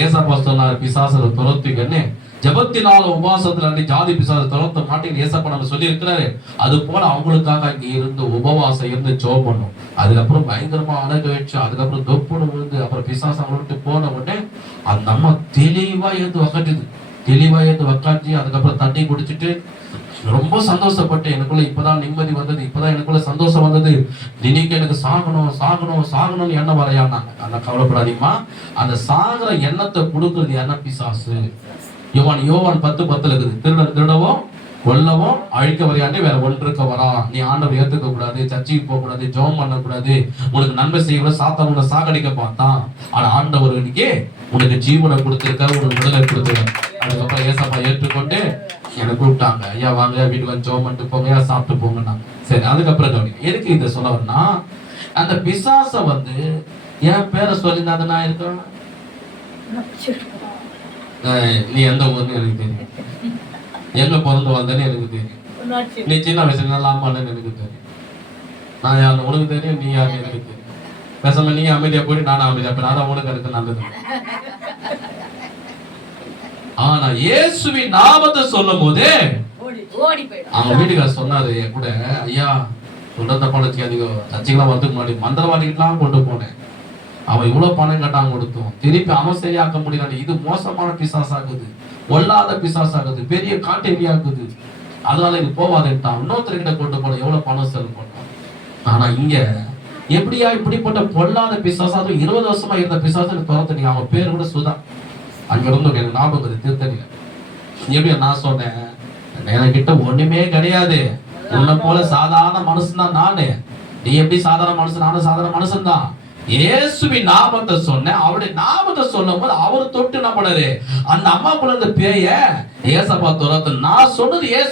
ஏசப்பா சொன்னார் பிசாசுல துரத்துங்கன்னு. ஜபத்தினால உபவாசத்துல ஜாதி பிசாசு துரத்த மாட்டேன்னு ஏசப்பா நம்ம சொல்லி இருக்கிறாரு. அது போல அவங்களுக்காக இங்க இருந்து உபவாசம் இருந்து ஜெபம் பண்ணும். அதுக்கப்புறம் பயங்கரமா அடக வச்சு, அதுக்கப்புறம் தொப்புன்னு விழுந்து, அப்புறம் பிசாசு அவங்கள்ட்ட போன உடனே அந்த அம்மா தெளிவா ஏந்து உக்காந்து அதுக்கப்புறம் தண்ணி குடிச்சிட்டு ரொம்ப சந்தோஷப்பட்டு, எனக்குள்ள இப்பதான் நிம்மதி வந்தது, இப்பதான் எனக்குள்ள சந்தோஷம் வந்தது, தினிக்கு எனக்கு சாகணும்னு எண்ணம் வரையானாங்க. ஆனா கவலைப்படாதீங்கம்மா, அந்த சாகர எண்ணத்தை கொடுக்கறது என்ன? பிசாசு. யோவான் 10:10 இருக்குது, திருடவும் கொல்லவும் அழிக்க வரையாண்டே வேற ஒன்றுக்க வரா. நீ ஆண்டவர் ஏத்துக்க கூடாது, சர்ச்சைக்கு போக கூடாது, ஜெபம் பண்ண கூடாது, உனக்கு நன்மை செய்ய சாத்தான் உன்னை சாகடிக்க பார்த்தான். ஆனா ஆண்டவர் இன்னைக்கு உனக்கு ஜீவனை கொடுத்திருக்க, உனக்கு விடுதலை கொடுத்துருக்க. அதுக்கப்புறம் ஏசப்பா ஏற்றுக்கொண்டு எனக்கு கூப்பிட்டாங்க, ஐயா வாங்க வீட்டுக்கு வந்து ஜெபம் பண்ணிட்டு போங்க, சாப்பிட்டு போங்கன்னாங்க. சரி அதுக்கப்புறம் கவனிங்க, எதுக்கு இதை சொல்ல வரேன்னா, அந்த பிசாச என் பேரை சொல்லியிருந்தா நான் இருக்கேன். நீ எந்த ஊர்னு எனக்கு தெரியும், எங்க பிறந்து வந்தேன்னு எனக்கு தெரியும், நீ சின்ன வயசுல நல்லா அம்மான்னு எனக்கு தெரியும், நான் யாரு உனக்கு தெரியும், நீ யாருன்னு எனக்கு தெரியும். பேசாம நீ அமைதியா போயிட்டு நானும் அமைதியா போய், அதான் உனக்கு எனக்கு நல்லது. ஆனா இயேசுவின் நாமத்தை சொல்லும் போதே ஓடி போயிடும். அவங்க வீட்டுக்காரர் சொன்னாரு என் கூட, ஐயா சொல்றத பழச்சி அதிகம் சர்ச்சைக்கெல்லாம் வரதுக்கு முன்னாடி மந்திரவாதிகள்லாம் கொண்டு போனேன், அவன் இவ்வளவு பணம் கட்டாம கொடுத்தோம், திருப்பி அவன் சரியாக்க முடியல, இது மோசமான பிசாசாகுது, ஒல்லாத பிசாசாகுது, பெரிய காட்டேரியாக்குது, அதனால இது போவாதுட்டான், இன்னொருத்தர்கிட்ட கொண்டு போன எவ்வளவு பணம் செலவு பண்ணான். ஆனா இங்க எப்படியா இப்படிப்பட்ட பொல்லாத பிசாசாக 20 வருஷமா இருந்த பிசாசு துரத்துனீங்க. அவன் பேர் கூட சுதா, அங்க இருந்து எனக்கு ஞாபகம் திருத்தணியில. எப்படியா நான் சொன்னேன், என்கிட்ட ஒண்ணுமே கிடையாது, உன்னை போல சாதாரண மனுஷன் தான் நானு, நீ எப்படி சாதாரண மனுஷன், நானும் சாதாரண மனுஷன் தான். இயேசுவின் நாமத்தை சொன்னேன், அவருடைய நாமத்தை சொல்லும் போது அவர் தொட்டு என்ன பண்ணாரு, அந்த அம்மா போல இருந்த பேய ஏசப்பா துரத்து. நான் சொன்னது இயேசு